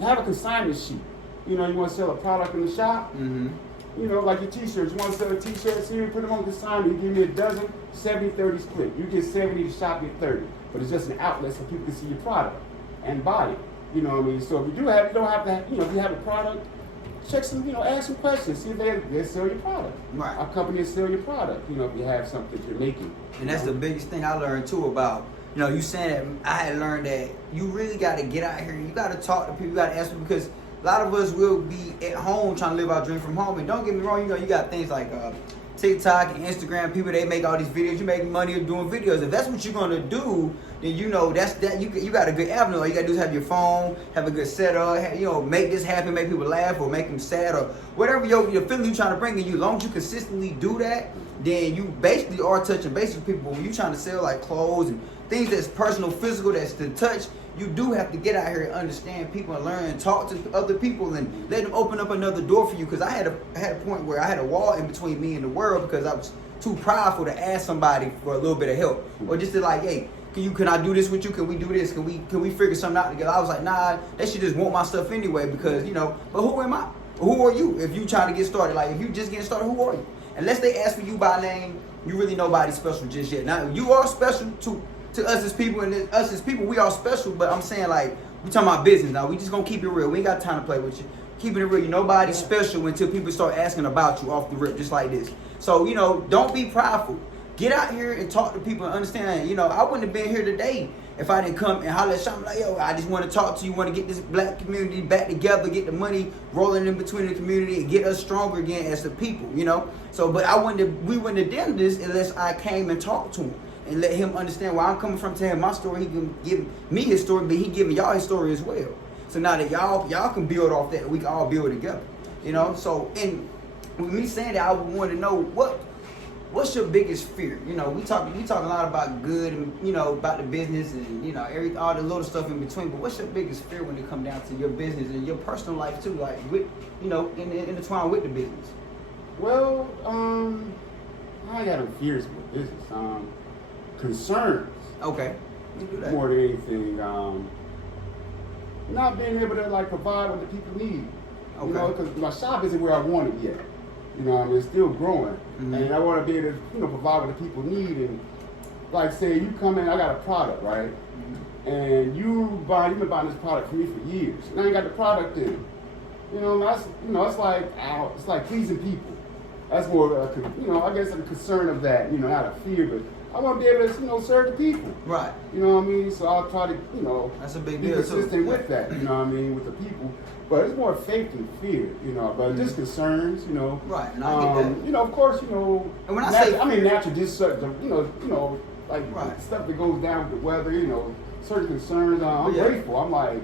have a consignment sheet. You know, you want to sell a product in the shop. You know, like your t-shirts. You want to sell a t-shirt here, put them on consignment. You give me a dozen, 70-30 split. You get 70, the shop get 30. But it's just an outlet so people can see your product and buy it. You know what I mean? So if you don't have to, you know, if you have a product, check some, you know, ask some questions. See if they sell your product. Right. Our company will sell your product, you know, if you have something that you're making. And that's the biggest thing I learned too about, you know, you saying that I had learned that you really got to get out here. You got to talk to people. You got to ask them, because a lot of us will be at home trying to live our dream from home. And don't get me wrong, you know, you got things like TikTok and Instagram people, they make all these videos. You make money doing videos. If that's what you're gonna do, then you know you got a good avenue. All you gotta do is have your phone, have a good setup, make this happen, make people laugh or make them sad or whatever your feeling you trying to bring in you. As long as you consistently do that, then you basically are touching base with people. When you trying to sell like clothes and things that's personal, physical, that's to touch, you do have to get out here and understand people and learn and talk to other people and let them open up another door for you. Because I had a point where I had a wall in between me and the world because I was too prideful to ask somebody for a little bit of help or just to like, hey, can I do this with you? Can we do this? Can we figure something out together? I was like, nah, they should just want my stuff anyway because But who am I? Who are you? If you trying to get started, like if you just getting started, who are you? Unless they ask for you by name, you really nobody special just yet. Now you are special to us as people, and us as people, we are special. But I'm saying like we talking about business now. We just gonna keep it real. We ain't got time to play with you. Keeping it real. Nobody's special until people start asking about you off the rip, just like this. So don't be prideful. Get out here and talk to people and understand. I wouldn't have been here today if I didn't come and holler at something like, yo, I just want to talk to you, want to get this black community back together, get the money rolling in between the community and get us stronger again as the people, So, but we wouldn't have done this unless I came and talked to him and let him understand where I'm coming from, tell him my story. He can give me his story, but he giving y'all his story as well. So now that y'all can build off that, we can all build together, So, and with me saying that, I would want to know what's your biggest fear? We talk a lot about good and about the business and all the little stuff in between. But what's your biggest fear when it comes down to your business and your personal life too? Like with intertwined with the business. Well, I got no fears with business. Concerns. Okay. You do that. More than anything, not being able to like provide what the people need. Okay. Because my shop isn't where I want it yet. It's still growing, and I want to be able to, provide what the people need. And like, say you come in, I got a product, right? And you've been buying this product from me for years, and I ain't got the product in. That's it's like pleasing people. That's more, I guess a concern of that. Not a fear, but I want to be able to, serve the people. Right. You know what I mean? So I'll try to, that's a big be deal consistent too. with that. You know what I mean, with the people. But it's more faith than fear, but just concerns, Right, and I get that. Of course, And when natural just certain, like right. stuff that goes down with the weather, certain concerns. I'm grateful. I'm like,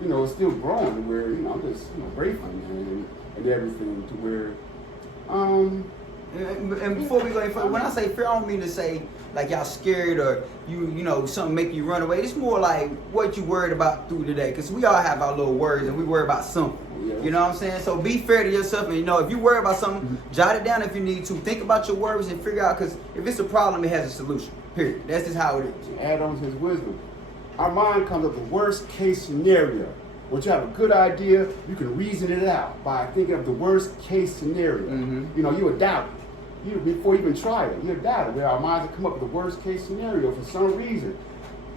it's still growing where, I'm just, grateful, man, and everything to where, And before we go any further, when I say fear, I don't mean to say like y'all scared or something make you run away. It's more like what you worried about through the day. Because we all have our little worries and we worry about something. Yeah. You know what I'm saying? So be fair to yourself. And if you worry about something, jot it down if you need to. Think about your worries and figure out, because if it's a problem, it has a solution. Period. That's just how it is. To add on to his wisdom, our mind comes up with the worst case scenario. Once you have a good idea, you can reason it out by thinking of the worst case scenario. You would doubt it. Before you even try it, you doubt it. Where our minds have come up with the worst case scenario for some reason.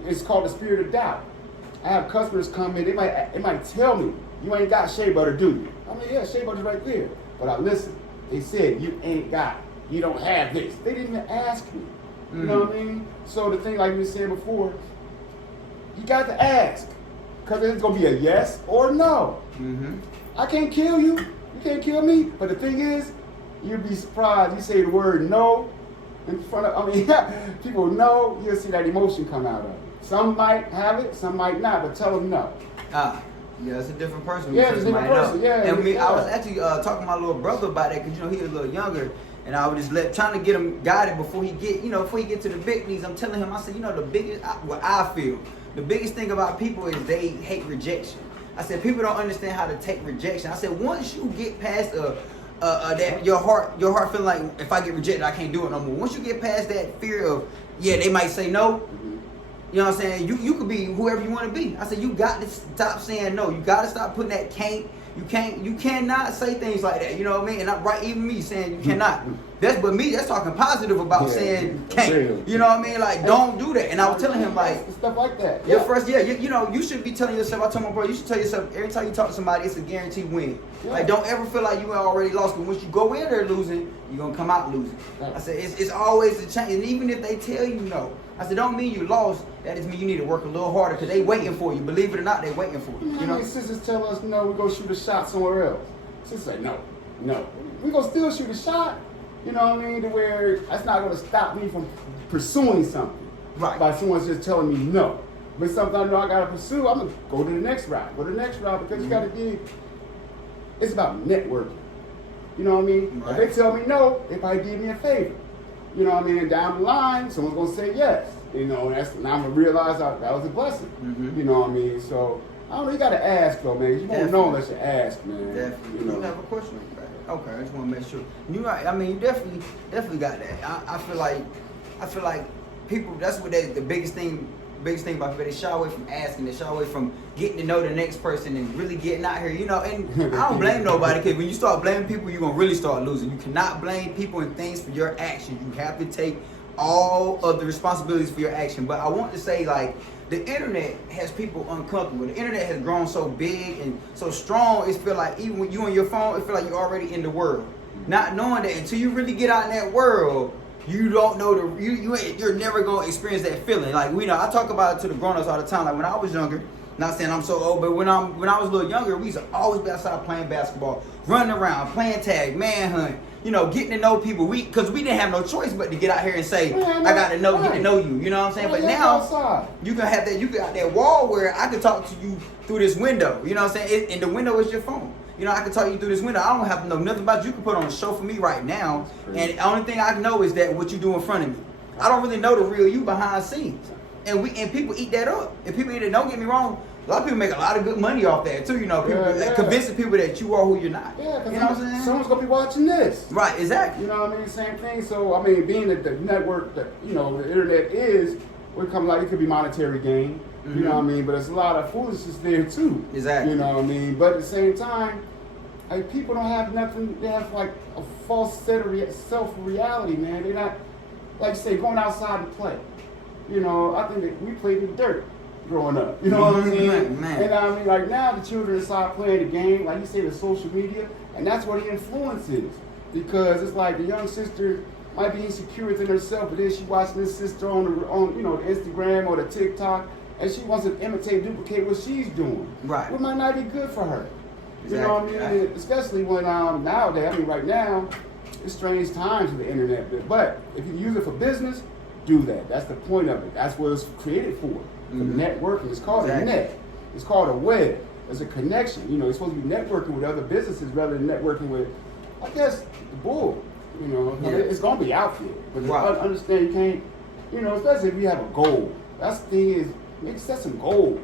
It's called the spirit of doubt. I have customers come in, they might tell me, you ain't got shea butter, do you? I mean, yeah, shea butter's right there. But I listen. They said, you ain't got it. You don't have this. They didn't even ask me. You know what I mean? So the thing, like we said before, you got to ask. Because it's going to be a yes or no. I can't kill you. You can't kill me. But the thing is, you'd be surprised. You say the word no in front of, people know, you'll see that emotion come out of it. Some might have it, some might not, but tell them no. Yeah, it's a different person. Yeah, it's a different person. Yeah, and I was actually talking to my little brother about that because he was a little younger, and I was just trying to get him guided before he get to the big leagues. I'm telling him, I said, the biggest, what I feel, the biggest thing about people is they hate rejection. I said people don't understand how to take rejection. I said once you get past that your heart feeling like if I get rejected I can't do it no more. Once you get past that fear of they might say no. You know what I'm saying? You could be whoever you want to be. I said you got to stop saying no. You got to stop putting that can't. You cannot say things like that. You know what I mean? And I'm right, even me saying you cannot. That's talking positive about saying can't. You know what I mean? Like don't do that. And I was telling him like stuff like that. Your first, you should be telling yourself. I told my brother, you should tell yourself every time you talk to somebody, it's a guaranteed win. Yeah. Like don't ever feel like you already lost. But once you go in there losing, you're gonna come out losing. Right. I said it's always a change. And even if they tell you no, I said don't mean you lost. That just mean you need to work a little harder because they waiting for you. Believe it or not, they waiting for you. You know, sisters tell us no, we go shoot a shot somewhere else. Sisters say no. We gonna still shoot a shot. You know what I mean? To where that's not gonna stop me from pursuing something. Right. By someone's just telling me no. But something I know I gotta pursue, I'm gonna go to the next route. Go to the next route because you gotta be. It's about networking. You know what I mean? Right. If they tell me no, they probably did me a favor. You know what I mean? And down the line, someone's gonna say yes. You know, and I'm gonna realize that was a blessing. Mhm. You know what I mean? So I don't know, you gotta ask though, man. You won't know unless you ask, man. Definitely. You know. You have a question about it? Okay, I just want to make sure. You right. I mean, you definitely got that. I feel like people. That's what the biggest thing about people. They shy away from asking. They shy away from getting to know the next person and really getting out here. You know, and I don't blame nobody because when you start blaming people, you're gonna really start losing. You cannot blame people and things for your actions. You have to take all of the responsibilities for your action. But I want to say, like, the internet has people uncomfortable. The internet has grown so big and so strong, it feel like even when you on your phone, it feel like you're already in the world. Not knowing that until you really get out in that world, you don't know you're never gonna experience that feeling. Like, we know I talk about it to the grown-ups all the time. Like when I was younger, not saying I'm so old, but when I was a little younger, we used to always be outside playing basketball, running around, playing tag, manhunt. You know, getting to know people. Because we didn't have no choice but to get out here and say, I got to know, get to know you. You know what I'm saying? But now you can have that. You got that wall where I can talk to you through this window. You know what I'm saying? And the window is your phone. You know, I can talk to you through this window. I don't have to know nothing about you. You can put on a show for me right now, and the only thing I know is that what you do in front of me. I don't really know the real you behind the scenes, and people eat that up. And people eat it. Don't get me wrong. A lot of people make a lot of good money off that too, you know. People convincing people that you are who you're not. Yeah, because you know what I'm saying? Someone's gonna be watching this. Right, exactly. You know what I mean? Same thing. So I mean, being that the network, that the internet is, we come like it could be monetary gain. Mm-hmm. You know what I mean? But there's a lot of foolishness there too. Exactly. You know what I mean? But at the same time, like, people don't have nothing. They have like a false set of self-reality, man. They're not, like you say, going outside and play. You know, I think that we played in the dirt growing up. You know what I'm saying? Man. And I mean, like, now the children start playing the game, like you say, the social media, and that's where the influence is. Because it's like the young sister might be insecure within herself, but then she watching this sister on the Instagram or the TikTok, and she wants to imitate, duplicate what she's doing. Right. What might not be good for her. Exactly. You know what I mean? Right. Especially when nowadays, I mean, right now, it's strange times with the internet. But if you use it for business, do that. That's the point of it. That's what it's created for. For networking. It's called a net. It's called a web. It's a connection. You know, you're supposed to be networking with other businesses rather than networking with, I guess, the bull. You know, it's going to be out there. But Right. Understand, you can't, you know, especially if you have a goal. That's the thing is, maybe set some goals.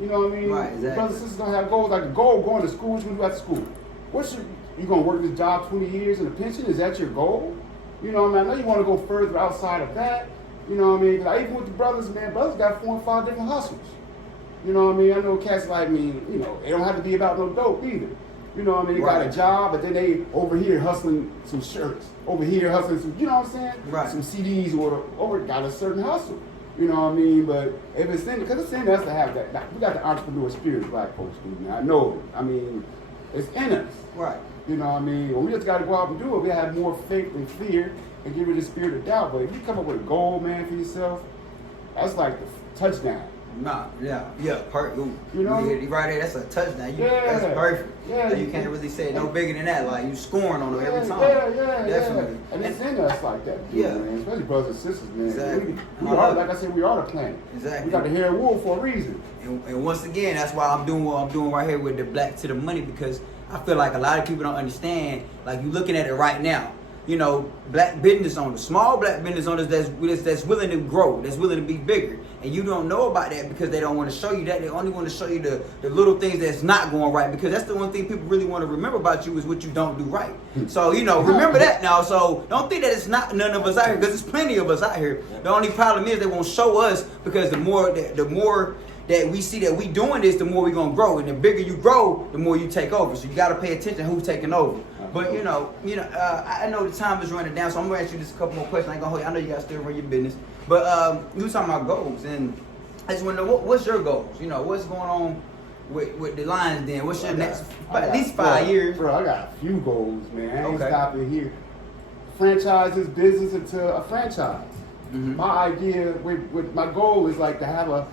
You know what I mean? Right, exactly. Brothers and sisters don't have goals. Like the goal going to school, what you do after school? You going to work this job 20 years in a pension? Is that your goal? You know what I mean? I know you want to go further outside of that. You know what I mean? Like, even with the brothers, man, brothers got 4 and 5 different hustles. You know what I mean? I know cats like me, you know, they don't have to be about no dope either. You know what I mean? They got a job, but then they over here hustling some shirts. Over here hustling some, you know what I'm saying? Right. Some CDs or over got a certain hustle. You know what I mean? But if it's in, because it's in us to have that. We got the entrepreneur spirit, black folks do, man. I know it. I mean, it's in us. Right. You know what I mean? Well, we just got to go out and do it. We have more faith than fear and get rid of the spirit of doubt. But if you come up with a goal, man, for yourself, that's like the touchdown. Nah, perfect. You know? Yeah, right there, that's a touchdown. Yeah. That's perfect. Yeah. You can't really say no bigger than that. Like, you scoring on them every time. Yeah. Definitely. And it's in us like that. Yeah. Man. Especially brothers and sisters, man. Exactly. We are, like I said, we are the planet. Exactly. We got the hair of wool for a reason. And once again, that's why I'm doing what I'm doing right here with the Black to the Money, because I feel like a lot of people don't understand. Like, you looking at it right now. You know, black business owners, small black business owners that's willing to grow, that's willing to be bigger. And you don't know about that because they don't want to show you that. They only want to show you the little things that's not going right, because that's the one thing people really want to remember about you is what you don't do right. So, you know, remember that now. So don't think that it's not none of us out here, because there's plenty of us out here. The only problem is they won't show us, because the more that we see that we doing this, the more we're going to grow. And the bigger you grow, the more you take over. So you got to pay attention who's taking over. But, you know, I know the time is running down, so I'm going to ask you just a couple more questions. I ain't gonna hold you. I know you guys still run your business. But you were talking about goals, and I just want to know, what's your goals? You know, what's going on with the Lions then? What's your next, at least 5 years? Bro, I got a few goals, man. I ain't Okay. stopping here. Franchise this business into a franchise. Mm-hmm. My idea, with my goal is like to have a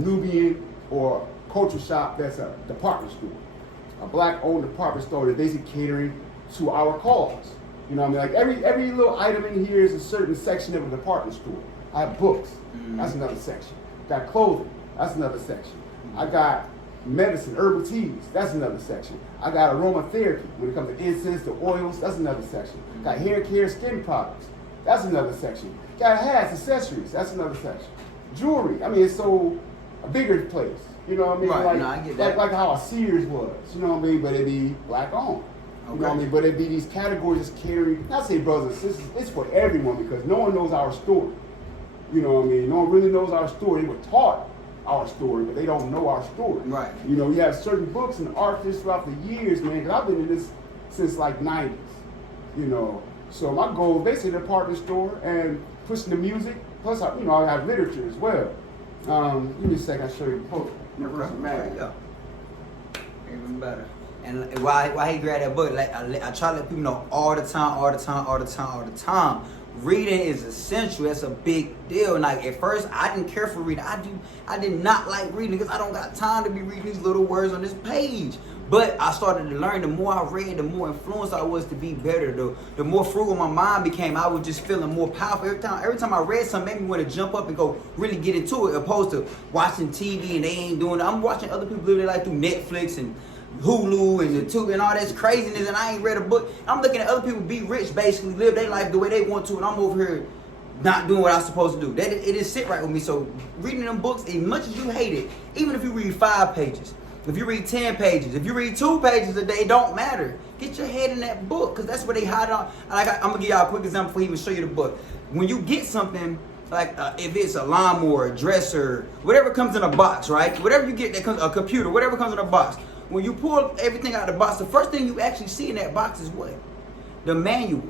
Nubian or culture shop that's a department store. A black-owned department store that's basically catering to our cause. You know what I mean? Like every little item in here is a certain section of a department store. I have books. That's another section. Got clothing. That's another section. I got medicine, herbal teas. That's another section. I got aromatherapy. When it comes to incense, to oils, that's another section. Got hair care, skin products. That's another section. Got hats, accessories. That's another section. Jewelry. I mean, it's so a bigger place. You know what I mean? Right. Like, No, I get that. like how a Sears was. You know what I mean? But it be black owned. You know what I mean? But it be these categories carry. Not say brothers and sisters. It's for everyone because no one knows our story. You know what I mean? No one really knows our story. They were taught our story, but they don't know our story. Right. You know, we have certain books and artists throughout the years, man, because I've been in this since like 90s. You know, so my goal is basically the department store and pushing the music. Plus, I have literature as well. Give me a second, I'll show you the book. There you go. Even better. And why he grabbed that book, like I try to let people know all the time. Reading is essential. That's a big deal. Like at first, I didn't care for reading. I did not like reading because I don't got time to be reading these little words on this page. But I started to learn. The more I read, the more influenced I was to be better. The more frugal my mind became. I was just feeling more powerful every time I read something. Made me want to jump up and go really get into it, opposed to watching TV and they ain't doing it. I'm watching other people live their life through Netflix and Hulu and YouTube and all this craziness, and I ain't read a book. I'm looking at other people be rich, basically live their life the way they want to, and I'm over here not doing what I'm supposed to do. It didn't sit right with me. So reading them books, as much as you hate it, even if you read 5 pages, if you read 10 pages, if you read 2 pages a day, it don't matter. Get your head in that book, because that's where they hide on. Like I'm gonna give y'all a quick example before he even show you the book. When you get something, like if it's a lawnmower, a dresser, whatever comes in a box, right? Whatever you get that comes, a computer, whatever comes in a box. When you pull everything out of the box, the first thing you actually see in that box is what? The manual.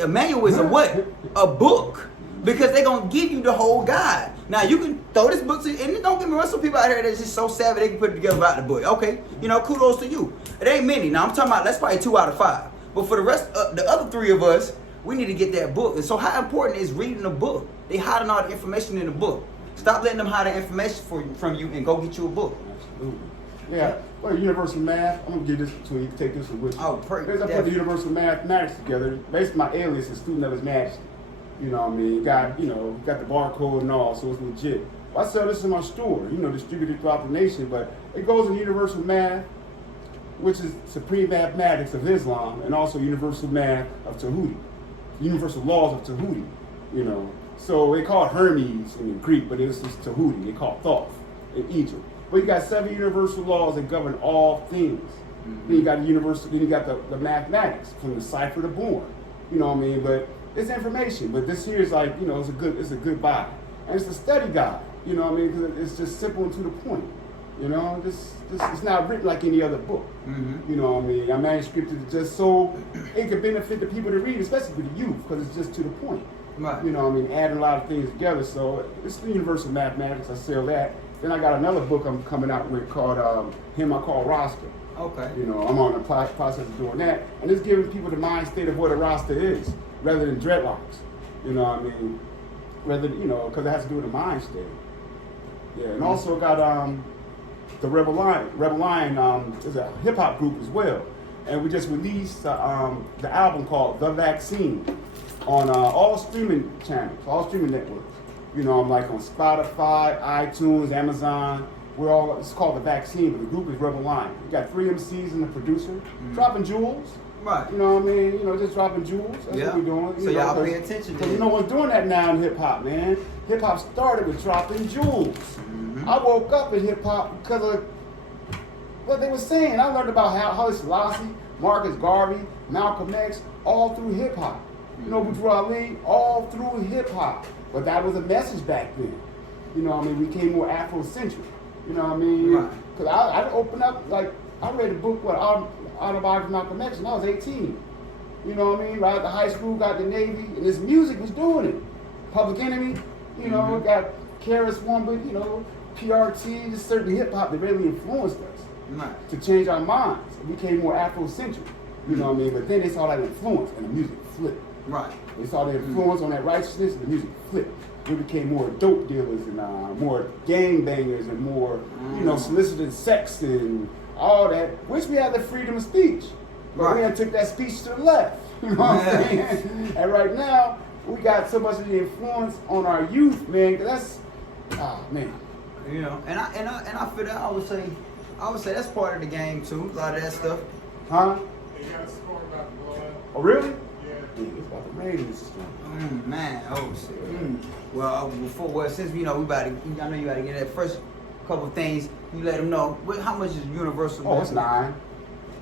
A manual is a what? A book. Because they're going to give you the whole guide. Now, you can throw this book to, and don't get me wrong, some people out here that's just so savvy they can put it together without the book. Okay, kudos to you. It ain't many. Now, I'm talking about, that's probably 2 out of 5. But for the rest, the other 3 of us, we need to get that book. And so how important is reading a book? They hiding all the information in the book. Stop letting them hide the information from you and go get you a book. Absolutely. Yeah, well, universal math, I'm going to give this to you, take this one with you. Oh, perfect. Because I put the universal mathematics together. Basically, my alias is student of his majesty. You know what I mean? Got the barcode and all, so it's legit. Well, I sell this in my store, distributed throughout the nation, but it goes in universal math, which is supreme mathematics of Islam, and also universal math of Tahuti, universal laws of Tahuti, So they call it Hermes in Greek, but it's just Tahuti. They call it Thoth in Egypt. But you got 7 universal laws that govern all things. Mm-hmm. Then you got the mathematics from the cipher to born. You know what I mean? But it's information. But this here is like, it's a good buy. And it's a study guide. You know what I mean? Because it's just simple and to the point. This it's not written like any other book. Mm-hmm. You know what I mean? I manuscripted it just so it could benefit the people to read, especially for the youth, because it's just to the point. Right. You know what I mean? Adding a lot of things together. So it's the universal mathematics. I sell that. Then I got another book I'm coming out with called I Call Rasta. Okay. I'm on the process of doing that. And it's giving people the mind state of what a Rasta is, rather than dreadlocks. You know what I mean? Because it has to do with the mind state. Yeah, and also got the Rebel Lion. Rebel Lion is a hip hop group as well. And we just released the album called The Vaccine on all streaming channels, all streaming networks. I'm like on Spotify, iTunes, Amazon. It's called The Vaccine, but the group is Rebel Lion. We got 3 MCs and the producer, dropping jewels. Right. You know what I mean? Just dropping jewels. That's what we're doing. So y'all pay attention to it. Because no one's doing that now in hip-hop, man. Hip-hop started with dropping jewels. Mm-hmm. I woke up in hip-hop because of what they were saying. I learned about Haile Selassie, Marcus Garvey, Malcolm X, all through hip-hop. Boudreaux Ali, all through hip-hop. But that was a message back then. We became more Afrocentric. You know what I mean? Right. Because I opened up, like, I read a book, Autobiography of Malcolm X, when I was 18. You know what I mean? Right out of high school, got the Navy, and this music was doing it. Public Enemy, got Karis One, PRT, just certain hip-hop that really influenced us to change our minds. It became more Afrocentric. You know what I mean? But then they saw that influence, and the music flipped. Right. They saw the influence on that righteousness, and the music flipped. We became more dope dealers and more gang bangers and more, solicited sex and all that, which we had the freedom of speech. But we had took that speech to the left. You know what I'm saying? And right now, we got so much of the influence on our youth, man. That's, man. You know, and I feel that I would say that's part of the game too. A lot of that stuff. Huh? They got a score about to blow up. Oh, really? Yeah. It's about to rain this time. Man, oh shit. Well, since we know I know you gotta get that first couple of things. You let them know how much is Universal. Oh, it's 9.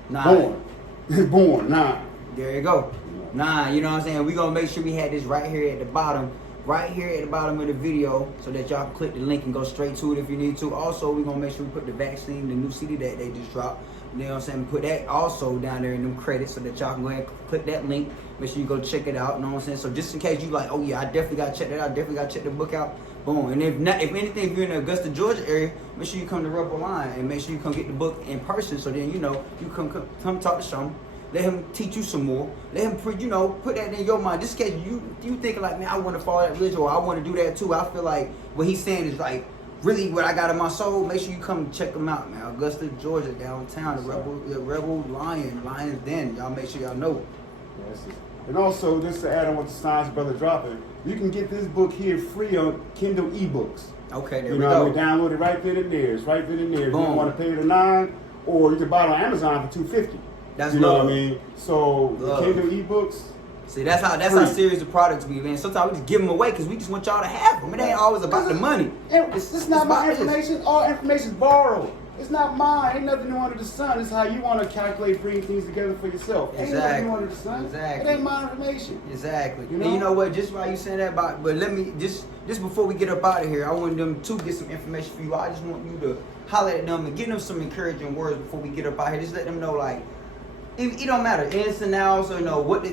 9. Born. It's born 9. There you go. 9. You know what I'm saying? We gonna make sure we had this right here at the bottom. Right here at the bottom of the video, so that y'all click the link and go straight to it if you need to. Also, we're gonna make sure we put the vaccine, the new CD that they just dropped. You know what I'm saying? Put that also down there in them credits so that y'all can go ahead and click that link. Make sure you go check it out. You know what I'm saying? So just in case you like, oh yeah, I definitely gotta check that out. Definitely gotta check the book out. Boom. And if anything, if you're in the Augusta, Georgia area, make sure you come to Rubber Line and make sure you come get the book in person. So then you come talk to Sean. Let him teach you some more. Let him, put that in your mind. Just in case you think like, man, I want to follow that religion or I want to do that too. I feel like what he's saying is like really what I got in my soul. Make sure you come check them out, man. Augusta, Georgia, downtown, the Rebel Lions Den. Y'all make sure y'all know. Yes. And also, just to add on what the Science Brother dropping, you can get this book here free on Kindle ebooks. Okay, there you we know, go. download it right then and there. It's right then and there. If you Boom. don't want to pay the $9, or you can buy it on Amazon for $250. That's you know love. what I mean? So Love. the Kindle ebooks. See, that's how serious the products be, man. Sometimes we just give them away because we just want y'all to have them. It ain't always about the money. It's not my about this. information. All information is borrowed. It's not mine. Ain't nothing new under the sun. It's how you want to calculate, bring things together for yourself. Ain't nothing new under the sun. Exactly. It ain't my information. Exactly. You know? And you know what? Just while you saying that about, but let me just before we get up out of here, I want them to get some information for you. I just want you to holler at them and give them some encouraging words before we get up out here. Just let them know like. It don't matter ins and outs or not what to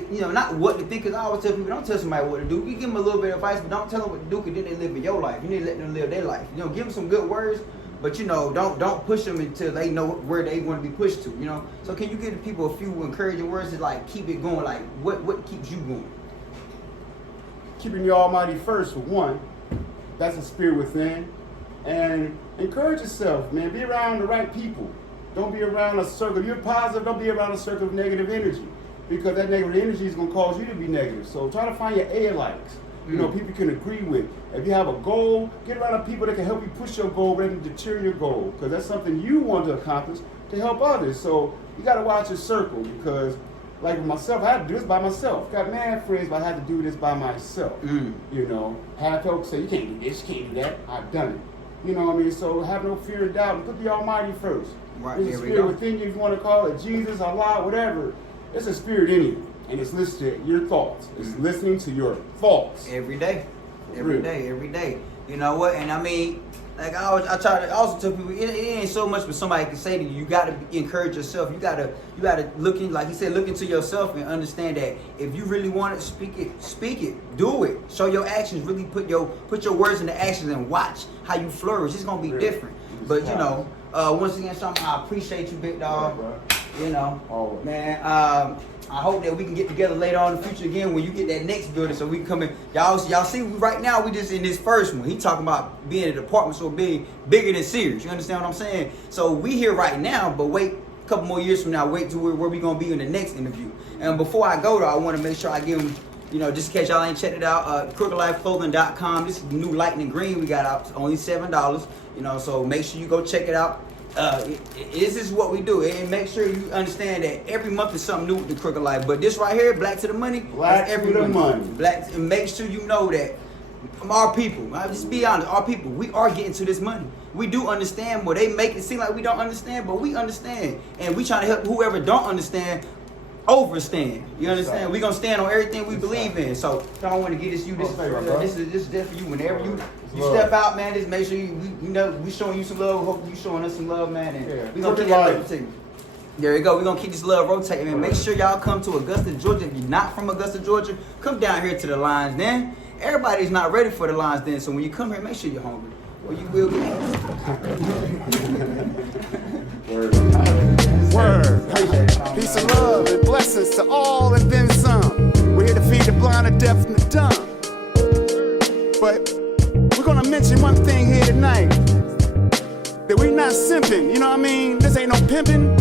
think. Cause I always tell people, don't tell somebody what to do. You give them a little bit of advice, but don't tell them what to do. Cause then they live in your life. You need to let them live their life. Give them some good words, but don't push them until they know where they want to be pushed to. So can you give the people a few encouraging words to like keep it going? Like what keeps you going? Keeping your Almighty first for one. That's the spirit within, and encourage yourself, man. Be around the right people. Don't be around a circle. You're positive. Don't be around a circle of negative energy, because that negative energy is going to cause you to be negative. So try to find your A-likes. People you can agree with. If you have a goal, get around people that can help you push your goal rather than deter your goal, because that's something you want to accomplish to help others. So you got to watch your circle, because like with myself, I had to do this by myself. Got mad friends, but I had to do this by myself. Have folks say, you can't do this, you can't do that. I've done it. You know what I mean? So have no fear and doubt and put the Almighty first. Right, There's a spirit within you, if you want to call it Jesus, Allah, whatever. There's a spirit in you, and it's listening to your thoughts. It's listening to your thoughts. Every day. Every day. You know what? And I mean, like I try to also tell people, it ain't so much but somebody can say to you. You gotta encourage yourself. You gotta look in, like he said, look into yourself and understand that if you really want it, speak it, do it. Show your actions. Really put your words into actions and watch how you flourish. It's gonna be different. But once again, Sean, I appreciate you, big dog. Always. Man. I hope that we can get together later on in the future again when you get that next building, so we can come in. Y'all see, right now we just in this first one. He talking about being in a department so big, bigger than Sears. You understand what I'm saying? So we here right now, but wait a couple more years from now, wait to where we gonna be in the next interview. And before I go though, I want to make sure I give him, just in case y'all ain't checked it out, KrookedLifeClothing.com. This is new lightning green we got out, only $7. So make sure you go check it out. This is what we do, and make sure you understand that every month is something new with the Crooked Life. But this right here, Black to the Money, Black every to the money. Black, and make sure you know that our people. I'll just be honest, our people. We are getting to this money. We do understand more. They make it seem like we don't understand, but we understand, and we trying to help whoever don't understand overstand. You understand? We gonna stand on everything we believe in. So I don't want to get this you. This is just for you. Whenever you step out, man, just make sure we showing you some love. Hope you showing us some love, man. And we gonna keep that rotating. There you go. We're gonna keep this love rotating, man. Make sure y'all come to Augusta, Georgia. If you're not from Augusta, Georgia, come down here to the Lions Den. Everybody's not ready for the Lions Den, so when you come here, make sure you're hungry, or you will be. Word. Peace and love and blessings to all and then some. We're here to feed the blind, the deaf, and the dumb. But we're gonna mention one thing here tonight. That we're not simping, you know what I mean? This ain't no pimping.